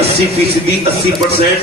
80%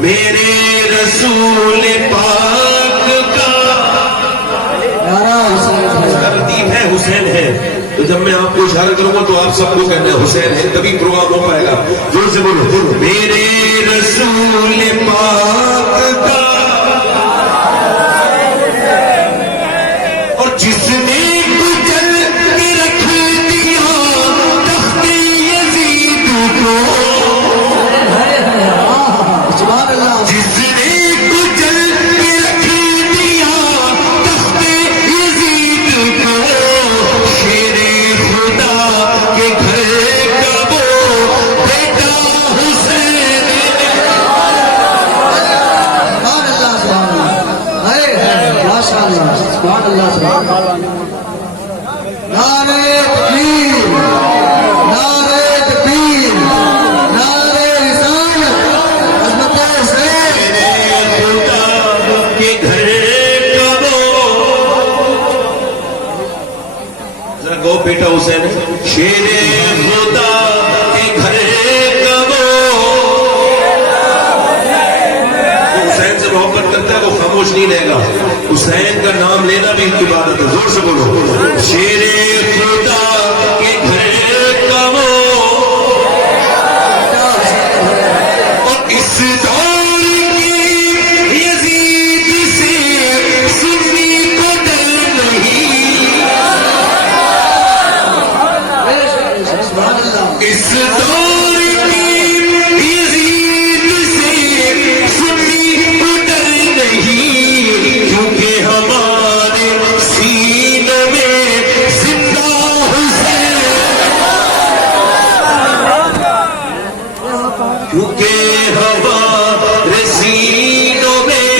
میرے رسول پاک کا ترتیب ہے حسین ہے، تو جب میں آپ کو اشارہ کروں گا تو آپ سب کو کہنا ہے حسین ہے، تبھی پروگرام ہو پائے گا. زور سے بولو میرے رسول پاک کا. اور جس نے کچل کے رکھ دیا تخت یزید کو، جس نے کچل کے رکھ دیا تخت یزید کو، شیر خدا کے گھر کا وہ بیٹا حسین. نعرے تکبیر، نعرے تکبیر، نعرے رسالت، عظمت حسین. خدا کے گھر کا وہ، ذرا گو بیٹا حسین ہے. شیر خدا کے گھر کا وہ حسین سے محبت کرتا ہے، وہ خاموش نہیں رہے گا. حسین کا نام لینا بھی عبادت ہے. زور سے بولو شیر خدا کے گھر کا وہ. اور اس دور کی یزید سے سنی کو ڈر نہیں، اس دور کی یزید سے سنی کو ڈر نہیں، کیونکہ ہمارے سینوں میں زندہ حسین، کیونکہ ہمارے سینوں میں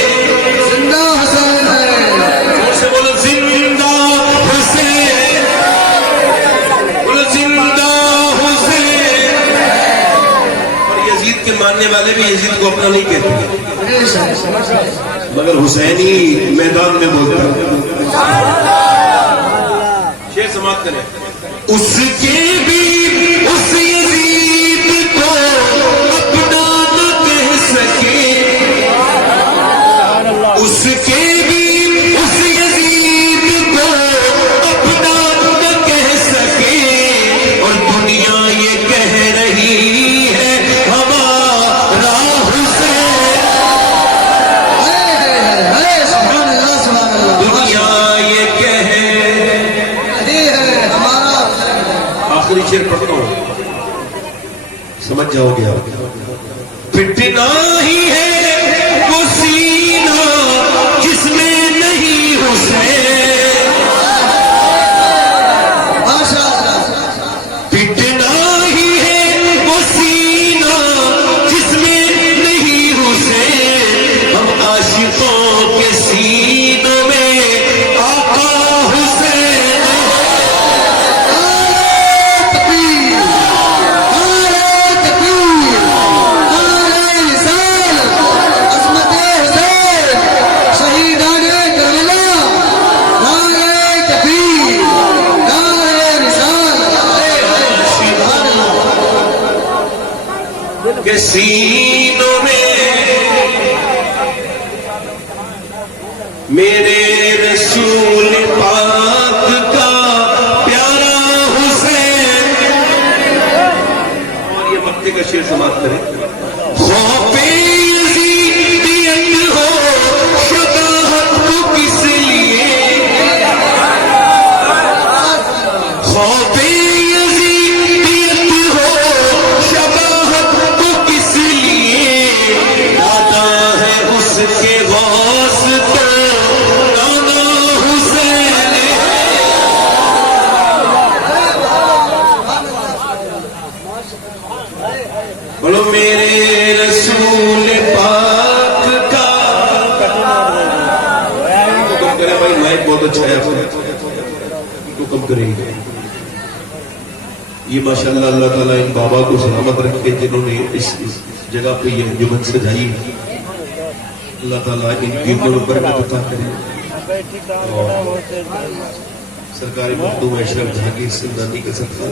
زندہ حسین ہے. زور سے بولو زندہ حسین، بولو زندہ حسین. اور یزید کے ماننے والے بھی یزید کو اپنا نہیں کہتے، مگر حسینی میدان میں بولتا ہے. شعر سماعت کریں. اس کے بھی اس یزید کو اپنا نہ کہہ سکے، اس کے بھی اس یزید کو اپنا نہ کہہ سکے، اور دنیا یہ کہہ رہی ہے ہمارا حسین. سبحان اللہ، سبحان اللہ. دنیا یہ کہہ. یہ ہے ہمارا حسین. آخری شعر پڑھتا ہوں، سمجھ جاؤ گے آپ. پٹنا ہی ہے وہ سینہ جس میں نہیں حسین، ماشاء اللہ. پٹنا ہی ہے وہ سینہ جس میں نہیں حسین. ہم عاشقوں کے سینوں میں آقا حسین. تکبیر، نعرے تکبیر، نعرے رسالت، عظمت حسین، شہیدان کربلا. نعرے تکبیر، نعرے رسالت. سبحان اللہ. کے سینوں میں میرے رسول پاک کا پیارا حسین. اور یہ مکے کا شعر سماعت کریں. خوف یزیدیت ہو شباہت کو کس لیے، خوف یزیدیت ہو شباہت کو کس لیے، دادا ہے اس کے غوث تو نانا حسین. بولو میرے رسول پاک کا. حکم کرے بھائی، مائک بہت اچھا ہے، حکم کریں گے. یہ ماشاءاللہ اللہ تعالیٰ ان بابا کو سلامت رکھے جنہوں نے اس جگہ پہ یہ انجمن سجائی. اللہ تعالیٰ ان کی برکت عطا کرے. اور سرکاری مخدوم اشرف جہانگیر سندانی کے صدقہ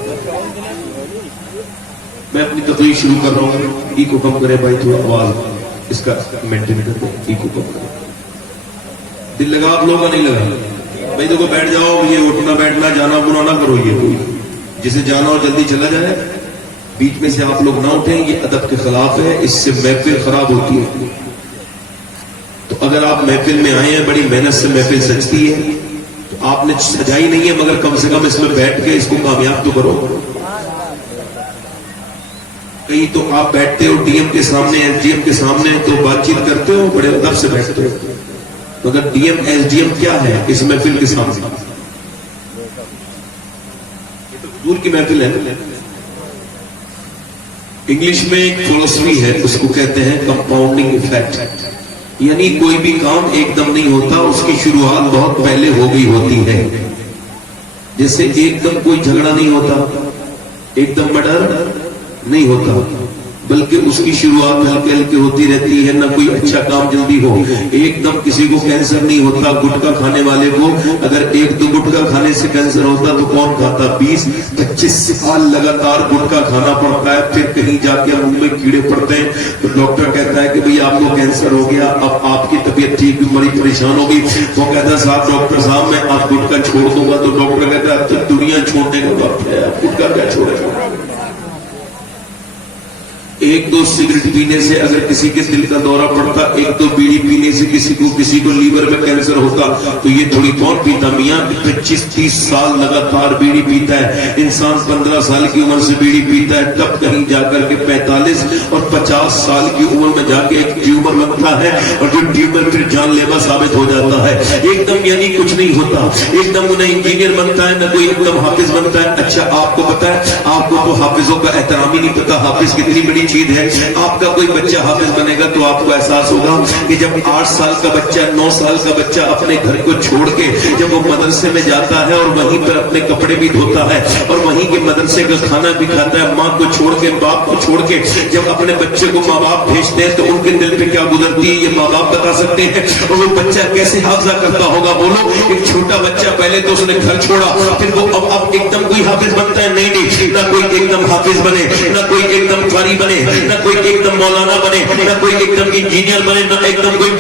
میں اپنی تقریر شروع کر رہا ہوں. ایکو کم کرے بھائی, تھوڑا آواز اس کا مینٹین کر دیں. ایکو کم کرے. دل لگا آپ لوگوں کا نہیں لگا بھائی؟ دیکھو بیٹھ جاؤ, یہ اٹھنا بیٹھنا جانا بنا نہ کرو. یہ کوئی جسے جانا اور جلدی چلا جائے, بیچ میں سے آپ لوگ نہ اٹھیں, یہ ادب کے خلاف ہے, اس سے محفل خراب ہوتی ہے. تو اگر آپ محفل میں آئے ہیں, بڑی محنت سے محفل سجتی ہے, تو آپ نے سجائی نہیں ہے, مگر کم سے کم اس میں بیٹھ کے اس کو کامیاب تو کرو. کہیں تو آپ بیٹھتے ہو ڈی ایم کے سامنے, ایس ڈی ایم کے سامنے, تو بات چیت کرتے ہو, بڑے ادب سے بیٹھتے ہو, مگر D M S D M کیا ہے اس محفل کے سامنے؟ یہ تو دور کی محفل ہے. انگلش میں ایک فلسفی ہے, اس کو کہتے ہیں کمپاؤنڈنگ ایفیکٹ. یعنی کوئی بھی کام ایک دم نہیں ہوتا, اس کی شروعات بہت پہلے ہو گئی ہوتی ہے. جیسے ایک دم کوئی جھگڑا نہیں ہوتا, ایک دم مرڈر نہیں ہوتا, بلکہ اس کی شروعات ہلکے ہلکے ہوتی رہتی ہے. نہ کوئی اچھا کام جلدی ہو. ایک دم کسی کو کینسر نہیں ہوتا. گٹکا کھانے والے کو اگر ایک دو گٹکا کھانے سے کینسر ہوتا تو کون کھاتا؟ 20-25 سال لگاتار گٹکا کھانا پڑتا ہے, پھر کہیں جا کے منہ میں کیڑے پڑتے ہیں, تو ڈاکٹر کہتا ہے کہ بھئی آپ کو کینسر ہو گیا, اب آپ کی طبیعت ٹھیک ہوئی, بڑی پریشان ہوگی. وہ کہتا ہے صاحب ڈاکٹر صاحب میں آپ گٹکا چھوڑ دوں گا. تو ڈاکٹر کہتا ہے اب تک دنیا چھوڑنے کا وقت ہے, اب گٹکا کیا چھوڑے گا؟ ایک دو سگریٹ پینے سے اگر کسی کے دل کا دورہ پڑتا, ایک دو بیڑی پینے سے کسی کو لیور میں کینسر ہوتا, تو یہ تھوڑی کون پیتا میاں؟ 25-30 سال لگاتار بیڑی پیتا ہے انسان. 15 سال کی عمر سے بیڑی پیتا ہے, تب کہیں جا کر کے 45 اور 50 سال کی عمر میں جا کے ایک ٹیومر بنتا ہے, اور جو ٹیومر پھر جان لیوا ثابت ہو جاتا ہے. ایک دم یعنی کچھ نہیں ہوتا. ایک دم نہ انجینئر بنتا ہے, نہ کوئی ایک دم حافظ بنتا ہے. اچھا آپ کو پتا ہے, آپ کو تو حافظوں کا احترام ہی نہیں پتا, حافظ کتنی بڑی چیز ہے. آپ کا کوئی بچہ حافظ بنے گا تو آپ کو احساس ہوگا کہ جب 8 سال کا بچہ, 9 سال کا بچہ اپنے گھر کو چھوڑ کے جب وہ مدرسے میں جاتا ہے, اور وہیں پر اپنے کپڑے بھی دھوتا ہے, اور وہیں کے مدرسے کا کھانا بھی کھاتا ہے, ماں کو چھوڑ کے, باپ کو چھوڑ کے جب اپنے بچے کو ماں باپ بھیجتے ہیں, تو ان کے دل پہ کیا گزرتی ہے یہ ماں باپ بتا سکتے ہیں. اور وہ بچہ کیسے حافظہ کرتا ہوگا بولو؟ ایک چھوٹا بچہ پہلے تو اس نے گھر چھوڑا, پھر وہ اب ایک دم کوئی حافظ بنتا ہے؟ نہیں, نہ کوئی ایک دم حافظ بنے, نہ کوئی ایک دم قاری بنے, نہ کوئی ایک دم مولانا بنے, نہ کوئی ایک دم انجینئر بنے, نہ ایک دم کوئی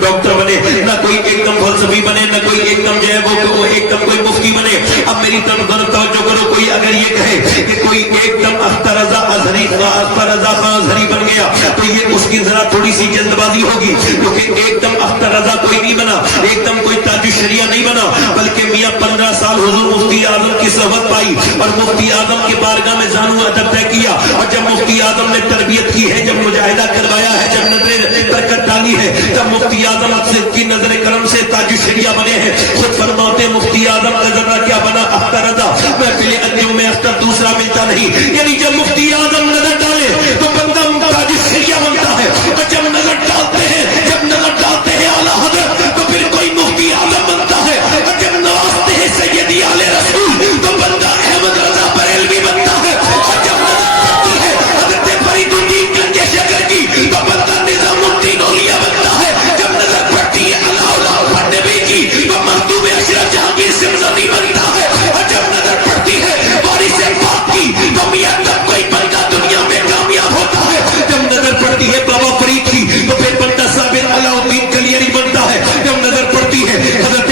ڈاکٹر بنے, نہ کوئی ایک دم فلسفی بنے, نہ کوئی ایک دم جو ہے وہ ایک دم کوئی مفتی بنے. اب میری طرف توجہ کرو, کوئی اگر یہ کہے کہ کوئی ایک دم اختر رضا ازہری بن گیا, تو یہ اس کی ذرا تھوڑی سی جلد بازی ہوگی, کیونکہ ایک دم اختر رضا کوئی نہیں بنا, ایک دم کوئی تاج الشریعہ نہیں بنا, بلکہ میاں 15 سال حضور مفتی اعظم کی صحبت پائی, اور مفتی اعظم کے بارگاہ میں زانو ادب طے کیا, اور جب مفتی اعظم نے تربیت کی ہے, جب مجاہدہ کروایا ہے, جب نظر برکت ڈالی ہے, تب مفتی اعظم کی نظر کرم سے تاج الشریعہ بنے ہیں. خود فرماتے مفتی اعظم کا ذرہ کیا بنا؟ اختر رضا. محفل انجم میں اختر دوسرا ملتا نہیں. یعنی جب مفتی اعظم نظر ڈالے تو بندہ تاج الشریعہ بنتا ہے, اور جب نظر ڈالتے ہیں اعلیٰ حضرت, تو پھر کوئی مفتی اعظم بنتا ہے, اور جب نوازتے ہیں سیدی آل رسول, تو بندہ احمد رضا بریلوی بنتا ہے, اور جب نظر ہے حضرت فرید الدین گنج شکر کی, تو بندہ نظام الدین اولیاء بنتا ہے. جب نظر پڑتی ہے علاؤ بھٹنوی کی, تو مخدوم اشرف جہانگیر سمسنی بنتا ہے, اور جب نظر پڑتی ہے وارث پاک کی, تو میاں تب کوئی بندہ دنیا میں کامیاب ہوتا ہے. جب نظر پڑتی ہے بابا فرید کی, تو پھر بندہ صابر علاؤ الدین کلیری بنتا ہے. جب نظر پڑتی ہے حضرت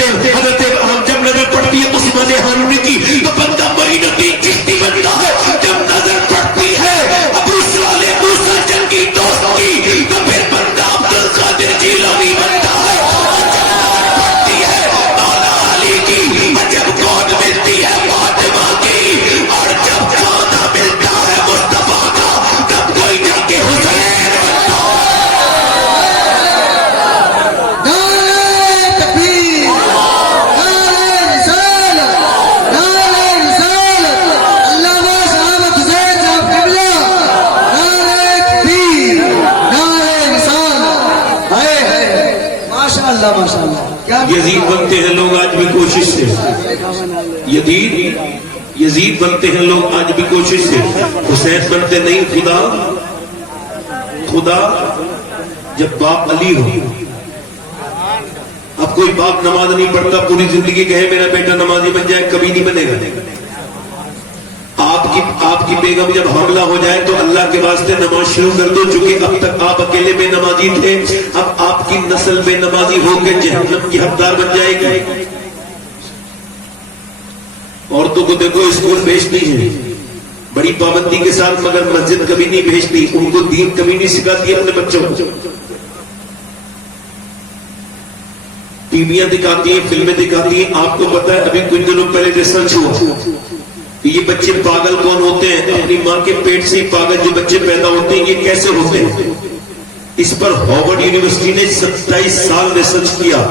جب نظر پڑتی ہے عثمان ہارونی کی, تو بندہ معین الدین چشتی بنتا ہے. جب نظر پڑتی ہے ابو صالح موسیٰ جنگی دوست کی, تو پھر بندہ عبد القادر جیلانی بنتا ہے. جب نظر پڑتی ہے مولا علی کی, جب گود ملتی ہے فاطمہ کی, اور جب گودا ملتا ہے مصطفیٰ کا, تب کوئی جا کے حسین بنتا ہے. نعرہ تکبیر, نعرہ رسالت, نعرہ رسالت, علامہ صاحب حسین صاحب قبلہ, نعرہ تکبیر, نعرہ رسالت. ہائے ہائے, ماشاءاللہ ماشاءاللہ. کیا یزید بنتے ہیں لوگ آج بھی کوشش سے, یزید بنتے ہیں لوگ آج بھی کوشش سے, حسین بنتے نہیں. خدا جب باپ علی ہو, اب کوئی باپ نماز نہیں پڑھتا, پوری زندگی کہے میرا بیٹا نمازی بن جائے, کبھی نہیں بنے گا. آپ آپ کی بیگم جب حاملہ ہو جائے تو اللہ کے واسطے نماز شروع کر دو، چونکہ اب تک آپ اکیلے بے نمازی تھے، اب آپ کی نسل بے نمازی ہو کے جہنم کی حقدار بن جائے گی۔ عورتوں کو دیکھو اسکول بھیجتی ہیں بڑی پابندی کے ساتھ، مگر مسجد کبھی نہیں بھیجتی، ان کو دین کبھی نہیں سکھاتی اپنے بچوں کو۔ ٹیویاں دکھاتی ہیں، فلمیں دکھاتی ہیں۔ آپ کو پتا ہے ابھی کچھ دنوں پہلے ریسرچ ہوا کہ یہ بچے پاگل کون ہوتے ہیں؟ اپنی ماں کے پیٹ سے پاگل جو بچے پیدا ہوتے ہیں، یہ کیسے ہوتے ہیں؟ اس پر ہارورڈ یونیورسٹی نے 27 سال ریسرچ کیا،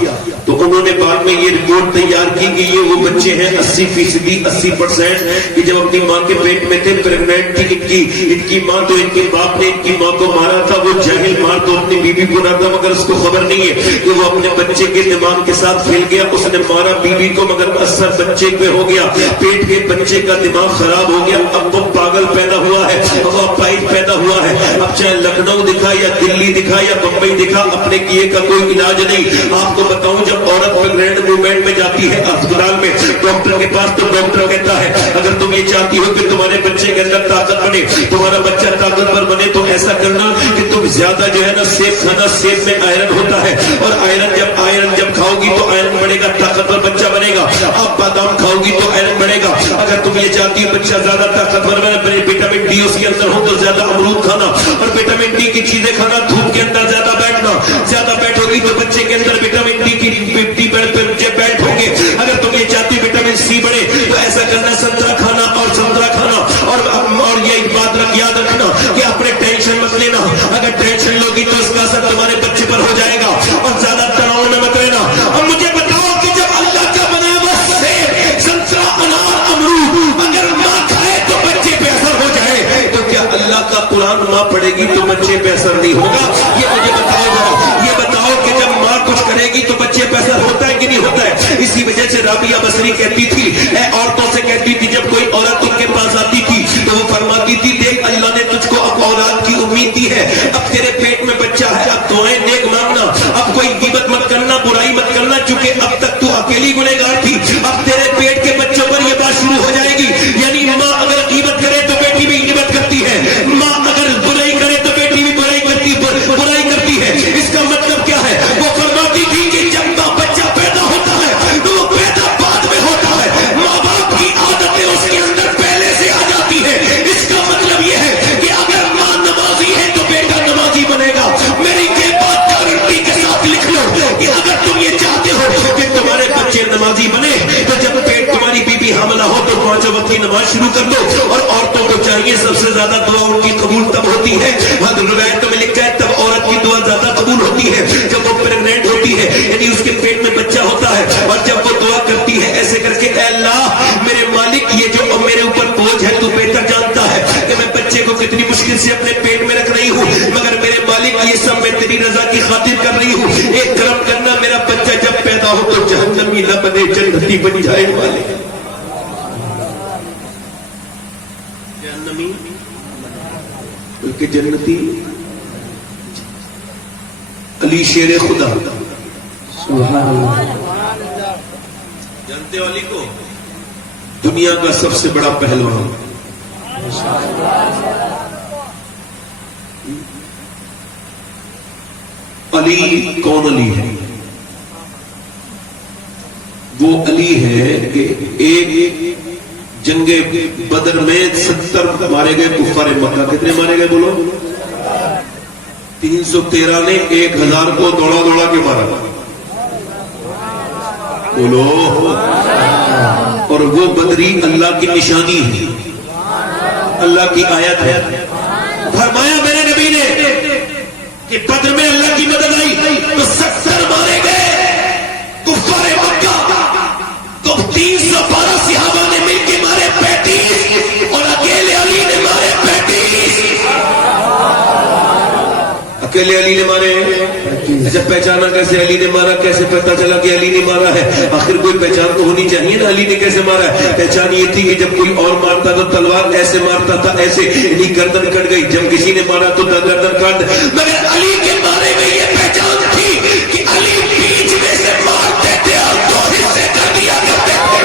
تو انہوں نے بعد میں یہ رپورٹ تیار کی کہ یہ وہ بچے ہیں 80% کہ جب اپنی ماں کے پیٹ میں تھے، پریگننٹ تھی ان کی ماں، تو ان کے باپ نے ان کی ماں کو مارا تھا۔ وہ جاہل مار تو اپنی بیوی کو نہ تھا، مگر اس کو خبر نہیں ہے کہ وہ اپنے بچے کے دماغ کے ساتھ کھیل گیا۔ اس نے مارا بیوی کو، مگر اثر بچے پہ ہو گیا، پیٹ کے بچے کا دماغ خراب ہو گیا۔ اب وہ پاگل پیدا ہوا ہے، اب وہ اپائج پیدا ہوا ہے۔ اب چاہے لکھنؤ دکھا یا دلی دکھا یا بمبئی دکھا، اپنے کیے کا کوئی علاج نہیں۔ آپ کو بتاؤں جب عورت پریگننٹ موومنٹ میں جاتی ہے اسپتال میں ڈاکٹر کے پاس، تو ڈاکٹر کہتا ہے اگر تم یہ چاہتی ہو کہ تمہارے بچے کے اندر طاقت بنے، تمہارا بچہ طاقتور بنے، تو ایسا کرنا کہ تم زیادہ جو ہے نا سیب کھانا، سیب میں آئرن ہوتا ہے، اور آئرن جب کھاؤ گی تو آئرن بڑھے گا، طاقتور بچہ بنے گا۔ آپ بادام کھاؤ گی تو آئرن بڑھے گا۔ اگر تم یہ چاہتی ہو بچہ زیادہ طاقتور بنے، وٹامن ڈی اس کے اندر ہو، تو زیادہ امرود کھانا اور وٹامن ڈی کی چیزیں کھانا، دھوپ کے اندر زیادہ بیٹھنا، زیادہ بیٹھو گی تو بچے کے اندر وٹامن ڈی کی بیٹھ ہوں گے۔ اگر تم یہ چاہتی ہو وٹامن سی بڑھے، تو ایسا کرنا سنترا کھانا اور سنترا کھانا، اور یہ بات یاد رکھنا کہ اپنے ٹینشن مت لینا۔ اگر ٹینشن لوگی تو اس کا اثر تمہارے بچے پر ہو جائے گا، اور زیادہ تناؤ میں مت لینا۔ اور مجھے بتاؤ کہ جب اللہ کا بنایا ہوا سیب، سنترا، انار، امرود اگر ماں کھائے تو بچے پہ اثر ہو جائے، تو کیا اللہ کا قرآن ماں پڑھے گی تو بچے پہ اثر نہیں ہوگا؟ یہ مجھے بتاؤ ذرا، یہ بتاؤ کہ جب ماں کچھ کرے گی تو بچے پہ اثر ہوتا ہے کہ نہیں ہوتا ہے؟ اسی وجہ سے رابعہ بصری کہتی تھی، عورتوں سے کہتی تھی، جب کوئی عورت ان کے پاس آتی تھی تو وہ فرماتی تھی دیکھ اللہ نے تجھ کو اب اولاد کی امید دی ہے، اب تیرے پیٹ میں بچہ ہے، اب دعائیں نیک مانگنا، اب کوئی غیبت مت کرنا، برائی مت کرنا، چونکہ اب تک تو اکیلی گنہگار تھی، اب تیرے پیٹ کے بچوں پر یہ بات شروع ہو جائے گی۔ یعنی ماں اگر غیبت کرے تو بیٹی بھی غیبت کرتی ہے، ماں اگر برائی کرے تو بیٹی بھی برائی کرتی ہے۔ اس کا مطلب کیا ہے؟ وہ فرماتی تھی کہ جب بچہ پیدا ہوتا ہے تو وہ پیدا بعد میں ہوتا ہے، ماں باپ کی عادتیں اس کے اندر پہلے سے آ جاتی ہے۔ اس کا مطلب یہ ہے کہ اگر ماں نمازی ہے تو بیٹا نمازی بنے گا۔ میری یہ بات گارنٹی کے ساتھ لکھ لو کہ اگر تم یہ چاہتے ہو کہ تمہارے بچے نمازی بنے، تو جب پیٹ تمہاری بیوی حاملہ ہو تو 5 وقت کی نماز شروع کر دو۔ اور عورتوں کو چاہیے سب سے زیادہ دعا ان کی قبول تب ہوتی ہے، روایتوں میں لکھا ہے تب عورت کی دعا زیادہ قبول ہوتی ہے جب وہ پریگننٹ ہوتی ہے، یعنی اس کے پیٹ میں بچہ ہوتا ہے، اور جب وہ دعا کرتی ہے ایسے کر کے، اے اللہ میرے مالک یہ جو میرے اوپر بوجھ ہے تو بہتر جانتا ہے کہ میں بچے کو کتنی مشکل سے اپنے پیٹ میں رکھ رہی ہوں، مگر میرے مالک یہ سب میں تیری رضا کی خاطر کر رہی ہوں۔ ایک کرم کرنا، میرا بچہ جب پیدا ہو تو جہنمی نہ بنے، جنتی بن جائے والے جہنمی بلکہ جنتی۔ علی شیر خدا، جانتے ہو علی کو؟ دنیا کا سب سے بڑا پہلوان۔ علی کون علی ہے؟ وہ علی ہے کہ ایک جنگ بدر میں 70 مارے گئے کفار مکہ۔ کتنے مارے گئے بولو؟ 313 نے 1000 کو دوڑا دوڑا کے مارا، بولو۔ اور وہ بدری اللہ کی نشانی ہے، اللہ کی آیت ہے۔ فرمایا میرے نبی نے کہ بدر میں اللہ کی مدد آئی تو 70 مارے گئے کفار مکہ، تو 312 صحابہ نے مل کے مارے 35، اور اکیلے علی نے مارے 35۔ اکیلے علی نے مارے۔ اچھا پہچانا کیسے علی نے مارا؟ کیسے پتہ چلا کہ علی نے مارا ہے؟ آخر کوئی پہچان تو ہونی چاہیے نا، علی نے کیسے مارا ہے؟ پہچان یہ تھی کہ جب کوئی اور مارتا تو تلوار ایسے مارتا تھا، ایسے یعنی گردن کٹ گئی، جب کسی نے مارا تو گردن کاٹ۔ مگر علی کے بارے میں یہ پہچان تھی کہ علی بیچ میں سے مارتے تھے اور 2 حصے کر دیا کرتے تھے۔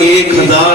1000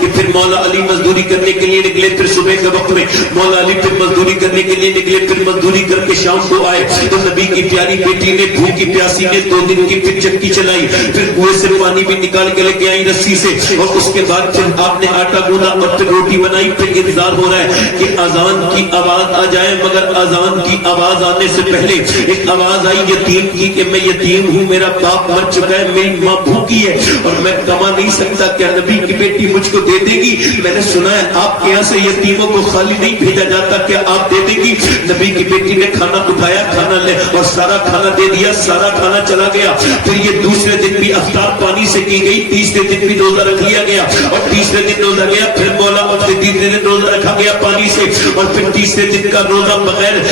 کہ پھر مولا علی مزدوری کرنے کے لیے نکلے. پھر صبح کے وقت میں مولا علی پھر مزدوری کرنے کے لیے نکلے. پھر مزدوری کر کے شام کو آئے تو نبی کی پیاری بیٹی نے بھوکی پیاسی نے 2 دن کی پھر چکی چلائی. پھر کنویں سے پانی بھی نکال کے لے کے آئی رسی سے, اور اس کے بعد پھر آپ نے آٹا گوندھا اور پھر روٹی بنائی. پھر انتظار ہو رہا ہے کہ اذان کی آواز آ جائے, مگر اذان کی آواز آنے سے پہلے ایک آواز آئی یتیم کی کہ میں یتیم ہوں, میرا باپ مر چکا ہے, میری ماں بھوکی ہے اور میں کما نہیں سکتا, کیا نبی کی بیٹی مجھ کو دے دے گی؟ میں نے سنا ہے آپ کے یہاں سے یتیموں کو خالی نہیں بھیجا جاتا, کیا آپ دے دے گی؟ نبی کی بیٹی نے کھانا اٹھایا, کھانا لے اور سارا کھانا دے دیا, سارا کھانا چلا گیا. پھر یہ دوسرے دن بھی افطار پانی سے کی گئی, تیسرے دن بھی روزہ رکھ لیا گیا اور تیسرے دن روزہ گیا. پھر مولا اور تیسرے دن روزہ رکھا گیا پانی سے, اور پھر تیسرے دن کا روزہ بغیر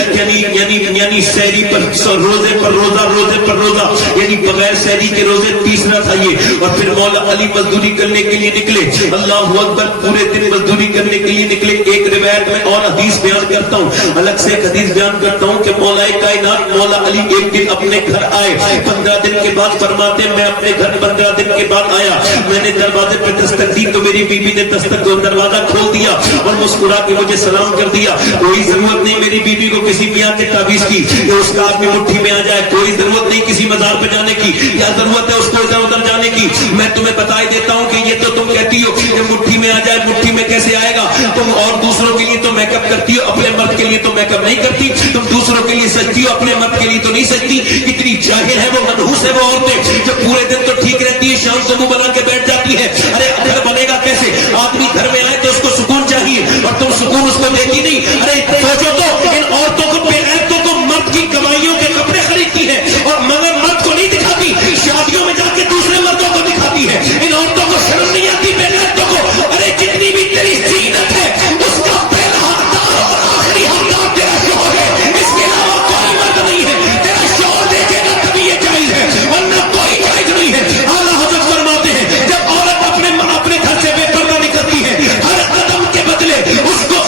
یعنی سحری پر روزے پر روزہ, روزے پر روزہ, یعنی بغیر سحری کے روزے, تیسرا تھا یہ. اور پھر مولا علی مزدوری کرنے کے لیے نکلے, اللہ اکبر, پورے دن مزدوری کرنے کے لیے نکلے. ایک روایت میں اور حدیث بیان کرتا ہوں, الگ سے ایک حدیث بیان کرتا ہوں کہ مولا کائنات مولا علی ایک دن اپنے گھر آئے, 15 دن کے بعد فرماتے میں اپنے گھر 15 دن کے بعد آیا, میں نے دروازے پہ دستک دی تو میری بیوی نے دستک دروازہ کھول دیا اور مسکرا کے مجھے سلام کر دیا. کوئی ضرورت نہیں میری بیوی کو کسی میاں کے تعویذ کی کہ اس کا آدمی مٹھی میں آ جائے, کوئی ضرورت نہیں کسی مزار پہ جانے کی, کیا ضرورت ہے اس کو ادھر ادھر جانے کی. میں تمہیں بتا ہی دیتا ہوں کہ یہ تو تم کہتی ہو کہ مٹھی میں آ جائے, مٹھی میں کیسے آئے گا؟ تم اور دوسروں کے لیے تو میک اپ کرتی ہو, اپنے مرد کے لیے تو میک اپ نہیں کرتی. تم دوسروں کے لیے سجتی ہو, اپنے مرد کے لیے تو نہیں سجتی. کتنی جاہل ہے وہ, منحوس ہے وہ عورتیں جو پورے دن تو ٹھیک رہتی ہے, شام کو منہ بنا کے بیٹھ جاتی ہے. ارے گھر بنے گا کیسے؟ آدمی گھر میں آئے تو اس کو سکون چاہیے اور تم سکون اس کو دیتی نہیں. ارے سوچو تو ان عورتوں کو بے عیبوں کو مرد کی کمائیوں کے کپڑے خریدتی ہے اور مگر مرد کو نہیں دکھاتی, شادیوں میں جا کے دوسرے مردوں کو دکھاتی ہے. ان عورتوں کو شرم نہیں آتی بے عیبوں کو؟ ارے جتنی بھی تیری زینت ہے اس کا پہلا حقدار اور آخری حقدار تیرا شوہر ہے, اس کے علاوہ کوئی مرد نہیں ہے. تیرا شوہر دیکھے گا تبھی یہ جائز ہے, ورنہ کوئی جائز نہیں ہے. اعلیٰ حضرت فرماتے ہیں جب عورت اپنے گھر سے بے پردہ نکلتی ہے, ہر قدم کے بدلے اس کو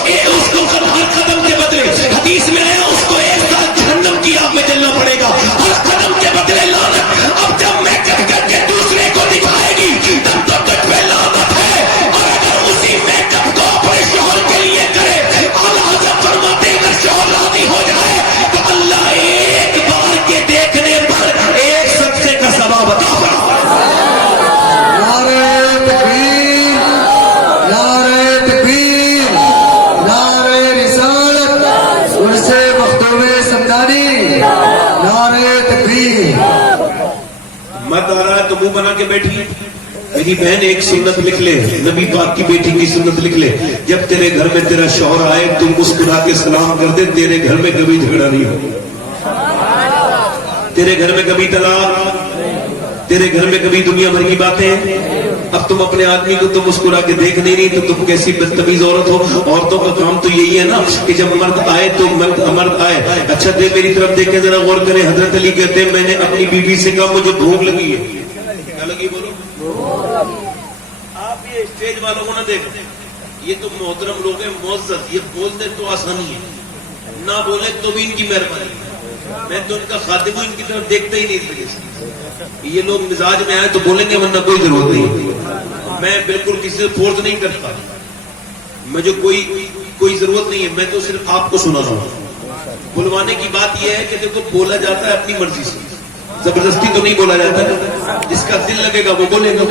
ہر قدم کے بدلے حدیث میں آیا اس کو 1 سال جہنم کی آگ میں جلنا پڑے گا. ہر قدم کے بدلے لعنت. اب جب میک اپ کر کے دوسرے کو دکھائے گی تب تو تجھ پہ لعنت ہے, اور اگر اسی میک اپ کو اپنے شوہر کے لیے کرے, اعلیٰ حضرت فرماتے ہیں اگر شوہر راضی ہو جائے تو اللہ ایک بار کے دیکھنے پر 1 صدقے کا ثواب عطا فرمائے. نعرہ تکبیر, نعرہ تکبیر, نعرہ رسالت, عرص مختوم سمدانی, نعرہ تکبیر. مت آ رہا ہے تو منہ بنا کے بیٹھی. میری بہن ایک سنت لکھ لے, نبی پاک کی بیٹی کی سنت لکھ لے, جب تیرے گھر میں تیرا شوہر آئے تو مسکرا کے سلام کر دے, تیرے گھر میں کبھی جھگڑا نہیں ہو, تیرے گھر میں کبھی طلاق, تیرے گھر میں کبھی دنیا بھر کی باتیں. اب تم اپنے آدمی کو تو مسکرا کے دیکھ نہیں رہی تو تم کیسی بدتمیز عورت ہو. عورتوں کا کام تو یہی ہے نا کہ جب مرد آئے تو مرد آئے, اچھا دے میری طرف دیکھیں ذرا غور کریں. حضرت علی کہتے ہیں میں نے اپنی بیوی سے کہا مجھے بھوک لگی ہے. کیا لگی بولو؟ آپ یہ اسٹیج والوں کو نہ دیکھیں, یہ تو محترم لوگ ہیں, معزز, یہ بولتے تو آسانی ہے, نہ بولے تو بھی ان کی مہربانی. میں تو ان کا خادم ہوں, ان کی طرف دیکھتا ہی نہیں تھا. یہ لوگ مزاج میں آئے تو بولیں گے, ورنہ کوئی ضرورت نہیں. میں بالکل کسی سے فورس نہیں کرتا, مجھے کوئی ضرورت نہیں ہے, میں تو صرف آپ کو سنا رہا ہوں. بلوانے کی بات یہ ہے کہ دیکھو بولا جاتا ہے اپنی مرضی سے, زبردستی تو نہیں بولا جاتا. جس کا دل لگے گا وہ بولے گا,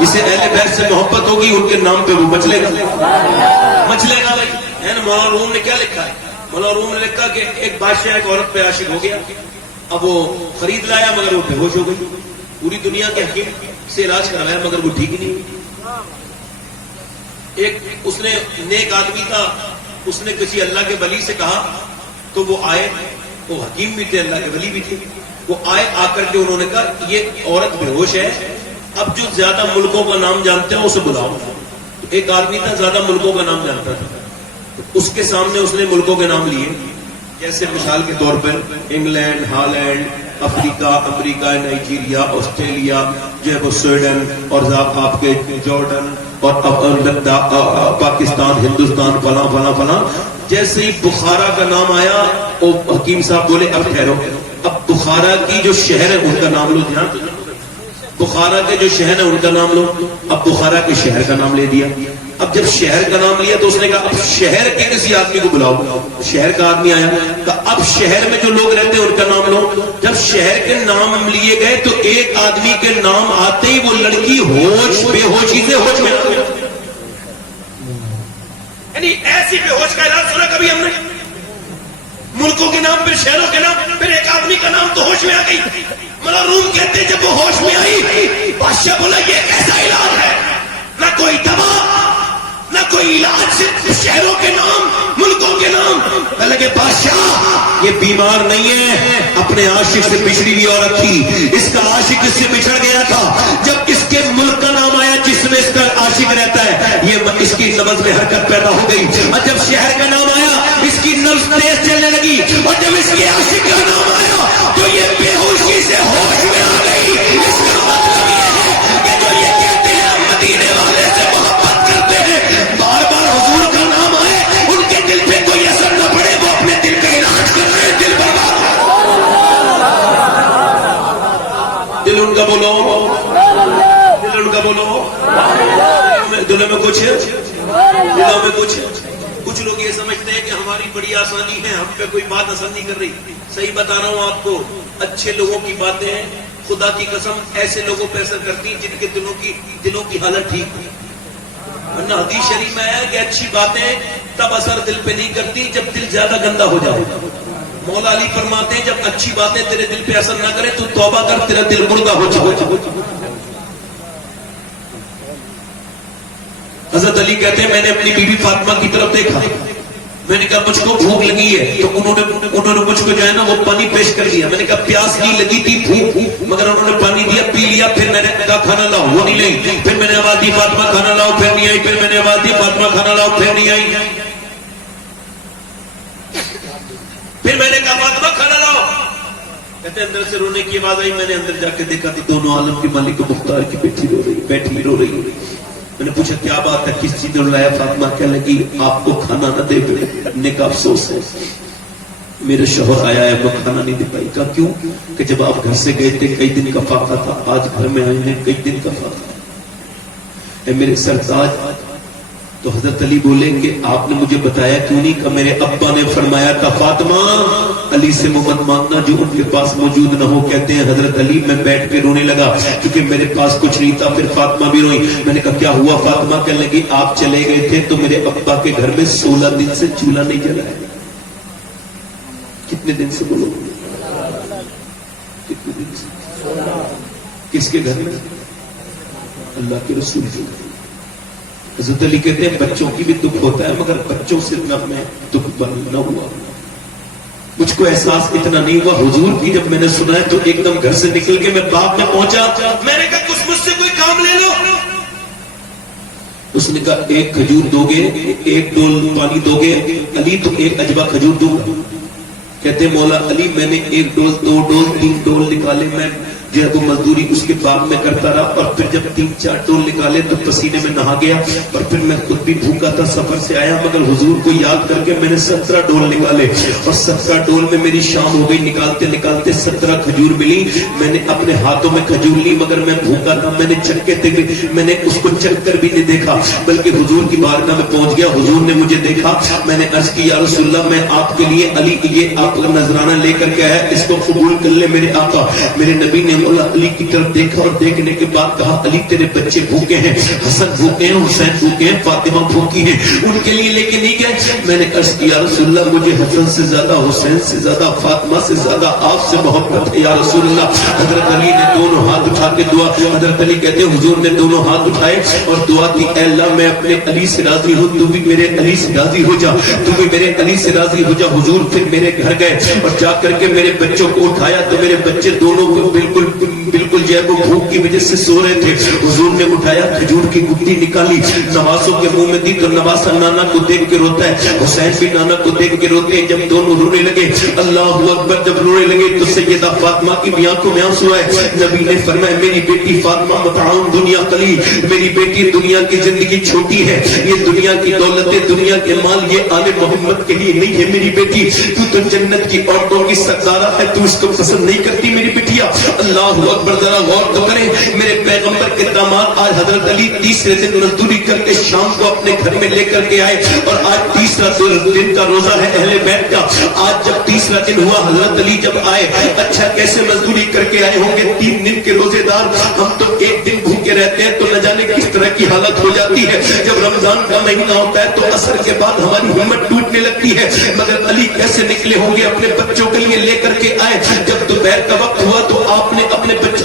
جسے اہل بیت سے محبت ہوگی ان کے نام پہ وہ مچلے گا بھائی. ہے نا, مولانا روم نے کیا لکھا ہے؟ مولانا روم نے لکھا کہ ایک بادشاہ ایک عورت پہ عاشق ہو گیا, اب وہ خرید لایا مگر وہ بے ہوش ہو گئی. پوری دنیا کے حکیم سے علاج کرایا مگر وہ ٹھیک ہی نہیں ہوئی. ایک اس نے نیک آدمی تھا, اس نے کسی اللہ کے ولی سے کہا تو وہ آئے, وہ حکیم بھی تھے اللہ کے ولی بھی تھے. وہ آئے, آ کر کے انہوں نے کہا یہ عورت بے ہوش ہے, اب جو زیادہ ملکوں کا نام جانتے ہیں اسے بلاؤ. ایک آدمی تھا زیادہ ملکوں کا نام جانتا تھا, اس کے سامنے اس نے ملکوں کے نام لیے, جیسے مثال کے طور پر انگلینڈ, ہالینڈ, افریقہ, امریکہ, نائجیریا, آسٹریلیا, جو ہے وہ سویڈن, اور آپ کے جارڈن, اور پاکستان, ہندوستان, فلاں فلاں فلاں. جیسے ہی بخارا کا نام آیا وہ حکیم صاحب بولے اب ٹھہرو, اب بخارا کی جو شہر ہے ان کا نام لو. دھیان بخارا کے جو شہر ہے ان کا نام لو. اب بخارا کے شہر کا نام لے دیا. اب جب شہر کا نام لیا تو اس نے کہا اب شہر کے کسی آدمی کو بلاؤ. شہر کا آدمی آیا کہ اب شہر میں جو لوگ رہتے ہیں ان کا نام لو. جب شہر کے نام لیے گئے تو ایک آدمی کے نام آتے ہی وہ لڑکی ہوش بے ہوشی سے ہوش میں آ گئی. یعنی ایسی بے ہوش کا علاج سنا کبھی ہم نے؟ ملکوں کے نام پھر شہروں کے نام پھر ایک آدمی کا نام تو ہوش میں آ گئی. ملا روم کہتے جب وہ ہوش میں آئی بادشاہ بولا یہ کیسا علاج ہے؟ نہ کوئی دوا نہ کوئی علاج, صرف شہروں کے نام ملکوں کے نام. لگے بادشاہ یہ بیمار نہیں ہے, اپنے عاشق سے بچھڑی ہوئی عورت تھی. اس کا عاشق اس سے بچھڑ گیا تھا. جب اس کے ملک کا نام آیا جس میں اس کا عاشق رہتا ہے یہ اس کی نبض میں حرکت پیدا ہو گئی. اور جب شہر کا نام آیا اس کی نبض تیز چلنے لگی. اور جب اس کے عاشق کا نام آیا تو یہ بے ہوشی سے ہوش میں آ گئی. اس کا مطلب یہ ہے کہ جو یہ کہتے ہیں مدینے والے سے محبت کرتے ہیں, بار بار حضور کا نام آئے ان کے دل پہ کوئی اثر نہ پڑے, وہ اپنے دل کا علاج کر رہے ہیں. دل برباد, دل ان کا بولو, دل ان کا بولو. دلوں میں کچھ, دلوں میں کچھ لوگ یہ سمجھتے ہیں کہ ہماری بڑی آسانی ہے, ہم پہ کوئی بات اثر نہیں کر رہی. صحیح بتا رہا ہوں آپ کو, اچھے لوگوں کی باتیں خدا کی قسم ایسے لوگوں پہ اثر کرتی جن کے دلوں کی حالت ٹھیک ہے. ورنہ حدیث شریف میں ہے کہ اچھی باتیں تب اثر دل پہ نہیں کرتی جب دل زیادہ گندا ہو جائے. مولا علی فرماتے ہیں جب اچھی باتیں تیرے دل پہ اثر نہ کرے تو توبہ کر, تیرا دل مردہ ہو جائے. حضرت علی کہتے ہیں میں نے اپنی بیوی فاطمہ کی طرف دیکھا, میں نے کہا مجھ کو بھوک لگی ہے, تو انہوں نے مجھ کو جو ہے نا وہ پانی پیش کر دیا. میں نے کہا پیاس نہیں لگی تھی, بھوک, مگر انہوں نے پانی دیا, پی لیا. پھر میں نے کہا کھانا لاؤ, وہ نہیں لائی. پھر میں نے آواز دی فاطمہ کھانا لاؤ, پھر نہیں آئی. پھر میں نے آواز دی فاطمہ کھانا لاؤ, پھر نہیں آئی. پھر میں نے کہا فاطمہ کھانا لاؤ, کہتے اندر سے رونے کی آواز آئی. میں نے اندر جا کے دیکھا کہ دونوں عالم کے مالک مختار کی بیٹھی رو رہی. میں نے پوچھا کیا بات ہے, کس چیز نے لایا؟ فاطمہ کہنے لگی آپ کو کھانا نہ دے نے کا افسوس ہے, میرے شوہر آیا ہے وہ کھانا نہیں دے پائی. کہا کیوں؟ کہ جب آپ گھر سے گئے تھے کئی دن کا فاقہ تھا, آج گھر میں آئے ہیں کئی دن کا فاقہ. اے میرے سرتاج, تو حضرت علی بولے کہ آپ نے مجھے بتایا کیوں نہیں؟ کہ میرے ابا نے فرمایا تھا فاطمہ علی سے مت مانگنا جو ان کے پاس موجود نہ ہو. کہتے ہیں حضرت علی میں بیٹھ کے رونے لگا کیونکہ میرے پاس کچھ نہیں تھا. پھر فاطمہ بھی روئی. میں نے کہا کیا ہوا؟ فاطمہ کہنے لگی آپ چلے گئے تھے تو میرے ابا کے گھر میں 16 دن سے چولہا نہیں جلا ہے. کتنے دن سے بولو, کتنے دن سے؟ کس کے گھر میں؟ اللہ کے رسول کے. حضرت علی کہتے ہیں بچوں کی بھی دکھ ہوتا ہے مگر بچوں سے میں دکھ بند نہ ہوا. مجھ کو احساس اتنا نہیں ہوا. حضور کی جب میں نے سنا ہے تو ایک دم گھر سے نکل کے میں باغ میں پہنچا. میں نے کہا کچھ مجھ سے کوئی کام لے لو. اس نے کہا ایک کھجور دو گے, ایک ڈول پانی دو گے. علی تو ایک اجبا کھجور دوں گا. کہتے ہیں مولا علی میں نے 1 ڈول 2 ڈول 3 ڈول نکالے. میں جو ہے وہ مزدوری اس کے باغ میں کرتا رہا اور پھر جب 3-4 ڈول نکالے تو پسینے میں نہا گیا اور پھر میں خود بھی بھوکا تھا, سفر سے آیا, مگر حضور کو یاد کر کے میں نے 17 ڈول نکالے اور 17 ڈول میں میری شام ہو گئی. نکالتے نکالتے 17 کھجور ملی. میں نے اپنے ہاتھوں میں کھجور لی مگر میں بھوکا تھا. میں نے چکے تھے, میں نے اس کو چک کر بھی نہیں دیکھا بلکہ حضور کی بارگاہ میں پہنچ گیا. حضور نے مجھے دیکھا. میں نے عرض کی یا رسول اللہ میں آپ کے لیے علی یہ آپ کا نذرانہ لے کر کے آیا, اس کو قبول کر لے میرے آقا. میرے نبی نے مولا علی کی طرف دیکھا اور دیکھنے کے بعد کہا علی تیرے بچے بھوکے ہیں, حسن بھوکے ہیں, حسین بھوکے ہیں, فاطمہ بھوکی ہیں, ان کے لیے لے کے نہیں گئے. میں نے عرض کیا رسول اللہ مجھے حسن سے زیادہ, حسین سے زیادہ, فاطمہ سے زیادہ آپ سے محبت ہے یا رسول اللہ. حضرت علی نے دونوں ہاتھ اٹھا کے دعا. حضرت علی کہتے ہیں حضور نے دونوں ہاتھ اٹھائے اور دعا کی اے اللہ میں اپنے علی سے راضی ہوں, تو بھی میرے علی سے راضی ہو جا, تو بھی میرے علی سے راضی ہو جا. حضور پھر میرے گھر گئے اور جا کر کے میرے بچوں کو اٹھایا تو میرے بچے دونوں کو بالکل جو ہے وہ بھوک کی وجہ سے سو رہے تھے. حضور نے اٹھایا, کھجور کی گٹی نکالی, نواسوں کے منہ میں دی تو نواسا نانا کو دیکھ کے روتا ہے, حسین بھی نانا کو دیکھ کے روتے ہیں. جب دونوں رونے لگے اللہ اکبر, جب رونے لگے تو سیدہ فاطمہ کی بھی آنکھوں میں آنسو آئے. نبی نے فرمایا میری بیٹی فاطمہ متاع دنیا قلیل, میری بیٹی دنیا کی زندگی چھوٹی ہے, یہ دنیا کی دولتیں دنیا کے مال یہ آل محمد کے لیے نہیں ہے. میری بیٹی تو جنت کی عورتوں کی سردارہ ہے, تو اس کو پسند نہیں کرتی. میری بیٹی کیا. اللہ اکبر. ذرا غور تو کریں, میرے پیغمبر کے داماد آج حضرت علی تیسرے دن مزدوری کر کے شام کو اپنے گھر میں لے کر کے آئے, اور آج تیسرا دن کا روزہ ہے اہل بیت کا. آج جب تیسرا دن ہوا, حضرت علی جب آئے, اچھا کیسے مزدوری کر کے آئے ہوں گے, 3 دن کے روزے دار. ہم تو ایک دن بھوکے رہتے ہیں تو نہ جانے کس طرح کی حالت ہو جاتی ہے. جب رمضان کا مہینہ ہوتا ہے تو عصر کے بعد ہماری ہمت ٹوٹنے لگتی ہے, مگر علی کیسے نکلے ہوں گے, اپنے بچوں کے لیے لے کر کے آئے. جب دوپہر کا وقت ہوا تو آپ نے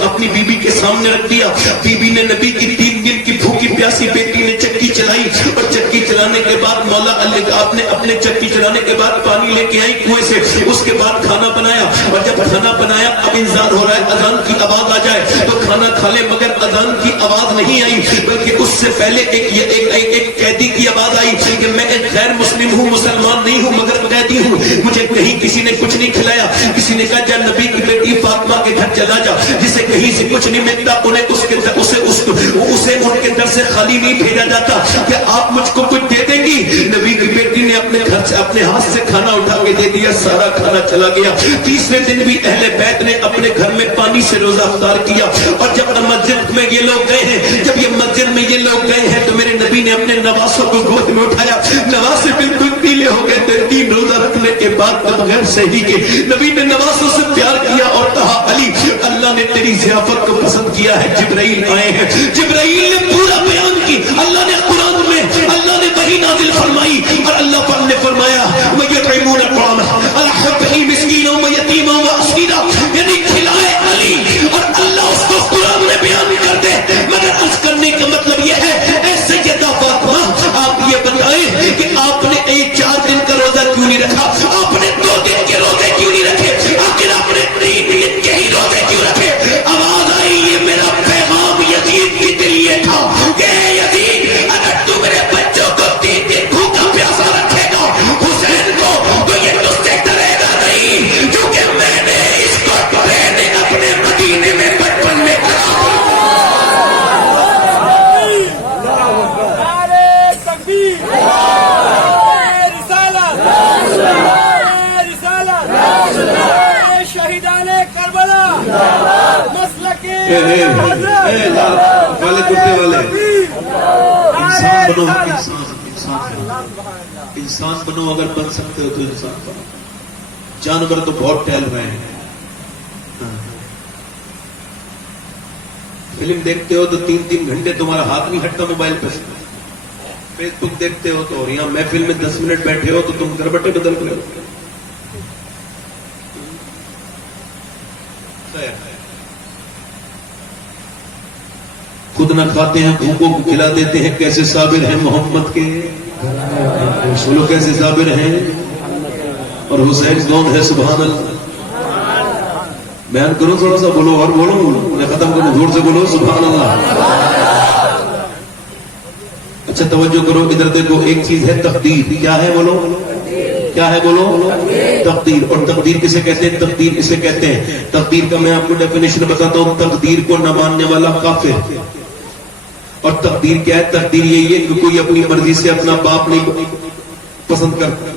اپنی بیوی کے سامنے رکھ دیا. بیوی نے نبی کی 3 دن کی بھوکی پیاسی بیٹی نے چکی چلائی, اور چکی چلانے کے بعد مولا علی آپ نے اپنے چکی چلانے کے بعد پانی لے کے آئی کنویں سے. اس کے بعد کھانا بنایا, اور جب کھانا بنایا اب انتظار ہو رہا ہے اذان کی آواز آ جائے تو کھانا کھا لے, مگر اذان کی آواز نہیں آئی, بلکہ اس سے پہلے ایک قیدی کی آواز آئی کہ میں ایک غیر مسلم ہوں, مسلمان نہیں ہوں مگر قیدی ہوں, مجھے کہیں کسی نے کچھ نہیں کھلایا. کسی نے کہا جا نبی کی بیٹی فاطمہ کے گھر چلا جا, جسے کہیں سے کچھ نہیں ملتا اسے ان کے در سے خالی نہیں بھیجا جاتا, کہ آپ مجھ کو کچھ دے دیں گی. نبی کی بیٹی نے اپنے گھر سے اپنے ہاتھ سے کھانا اٹھا کے دے دیا, سارا کھانا چلا گیا. تیسرے دن بھی اہل بیت نے اپنے گھر میں پانی سے روزہ افطار کیا. اور جب مسجد میں یہ لوگ گئے ہیں, جب یہ مسجد میں یہ لوگ گئے ہیں تو میرے نبی نے اپنے نواسوں کو گود میں اٹھایا. نواسے بالکل پیلے ہو گئے تھے 3 روزہ رکھنے کے بعد, بغیر صحیح کے نبی نے نواسوں سے پیار کیا اور کہا علی اللہ نے تیری ضیافت کو پسند کیا ہے. جبرائیل آئے ہیں, جبرائیل نے پورا بیان کی. اللہ نے قرآن میں اللہ نے وحی نازل فرمائی, اور اللہ پاک نے فرمایا وَيُطْعِمُونَ الطَّعَامَ عَلَىٰ حُبِّهِ مِسْكِينًا وَيَتِيمًا وَأَسِيرًا, یعنی کھلائے علی. اور اللہ اس کو قرآن میں بیان کر دے, مگر اس کرنے کا مطلب یہ ہے اے سیدہ فاطمہ آپ یہ بتائیں کہ آپ نے 4 دن کا روزہ کیوں نہیں رکھا, آپ نے 2 دن کے روزے کیوں نہیں رکھے, آخر آپ نے 3 دن کے ہی روزے کیوں رکھے. آواز آئی, یہ میرا پیغام یزید کے لیے تھا کہ یزید اگر تو میرے بچوں کو 3 دن بھوکا پیاسا رکھے گا حسین کو, تو یہ تجھ سے ڈرے گا نہیں, کیونکہ میں نے اس کو اپنے مدینے میں بچپن میں کرا. انسان بنو, اگر بن سکتے ہو تو انسان بنو. جانور تو بہت ٹہل رہے ہیں. فلم دیکھتے ہو تو 3 گھنٹے تمہارا ہاتھ نہیں ہٹتا موبائل پہ. فیس بک دیکھتے ہو تو, اور یہاں محفل میں 10 منٹ بیٹھے ہو تو تم کربٹے بدل کرو. خود نہ کھاتے ہیں, بھوکوں کو کھلا دیتے ہیں. کیسے صابر ہیں محمد کے, بولو کیسے صابر ہیں. اور حسین کون ہے, سبحان اللہ. بیان کرو تھوڑا سا, بولو اور بولو, انہیں ختم کرو, زور سے بولو سبحان اللہ. اچھا توجہ کرو, ادھر دیکھو. ایک چیز ہے تقدیر. کیا ہے بولو, کیا ہے بولو, تقدیر. اور تقدیر کسے کہتے ہیں, تقدیر اسے کہتے ہیں. تقدیر کا میں آپ کو ڈیفینیشن بتاتا ہوں. تقدیر کو نہ ماننے والا کافر. اور تقدیر کیا ہے, تقدیر یہی ہے کہ کوئی اپنی مرضی سے اپنا باپ نہیں پسند کرتا,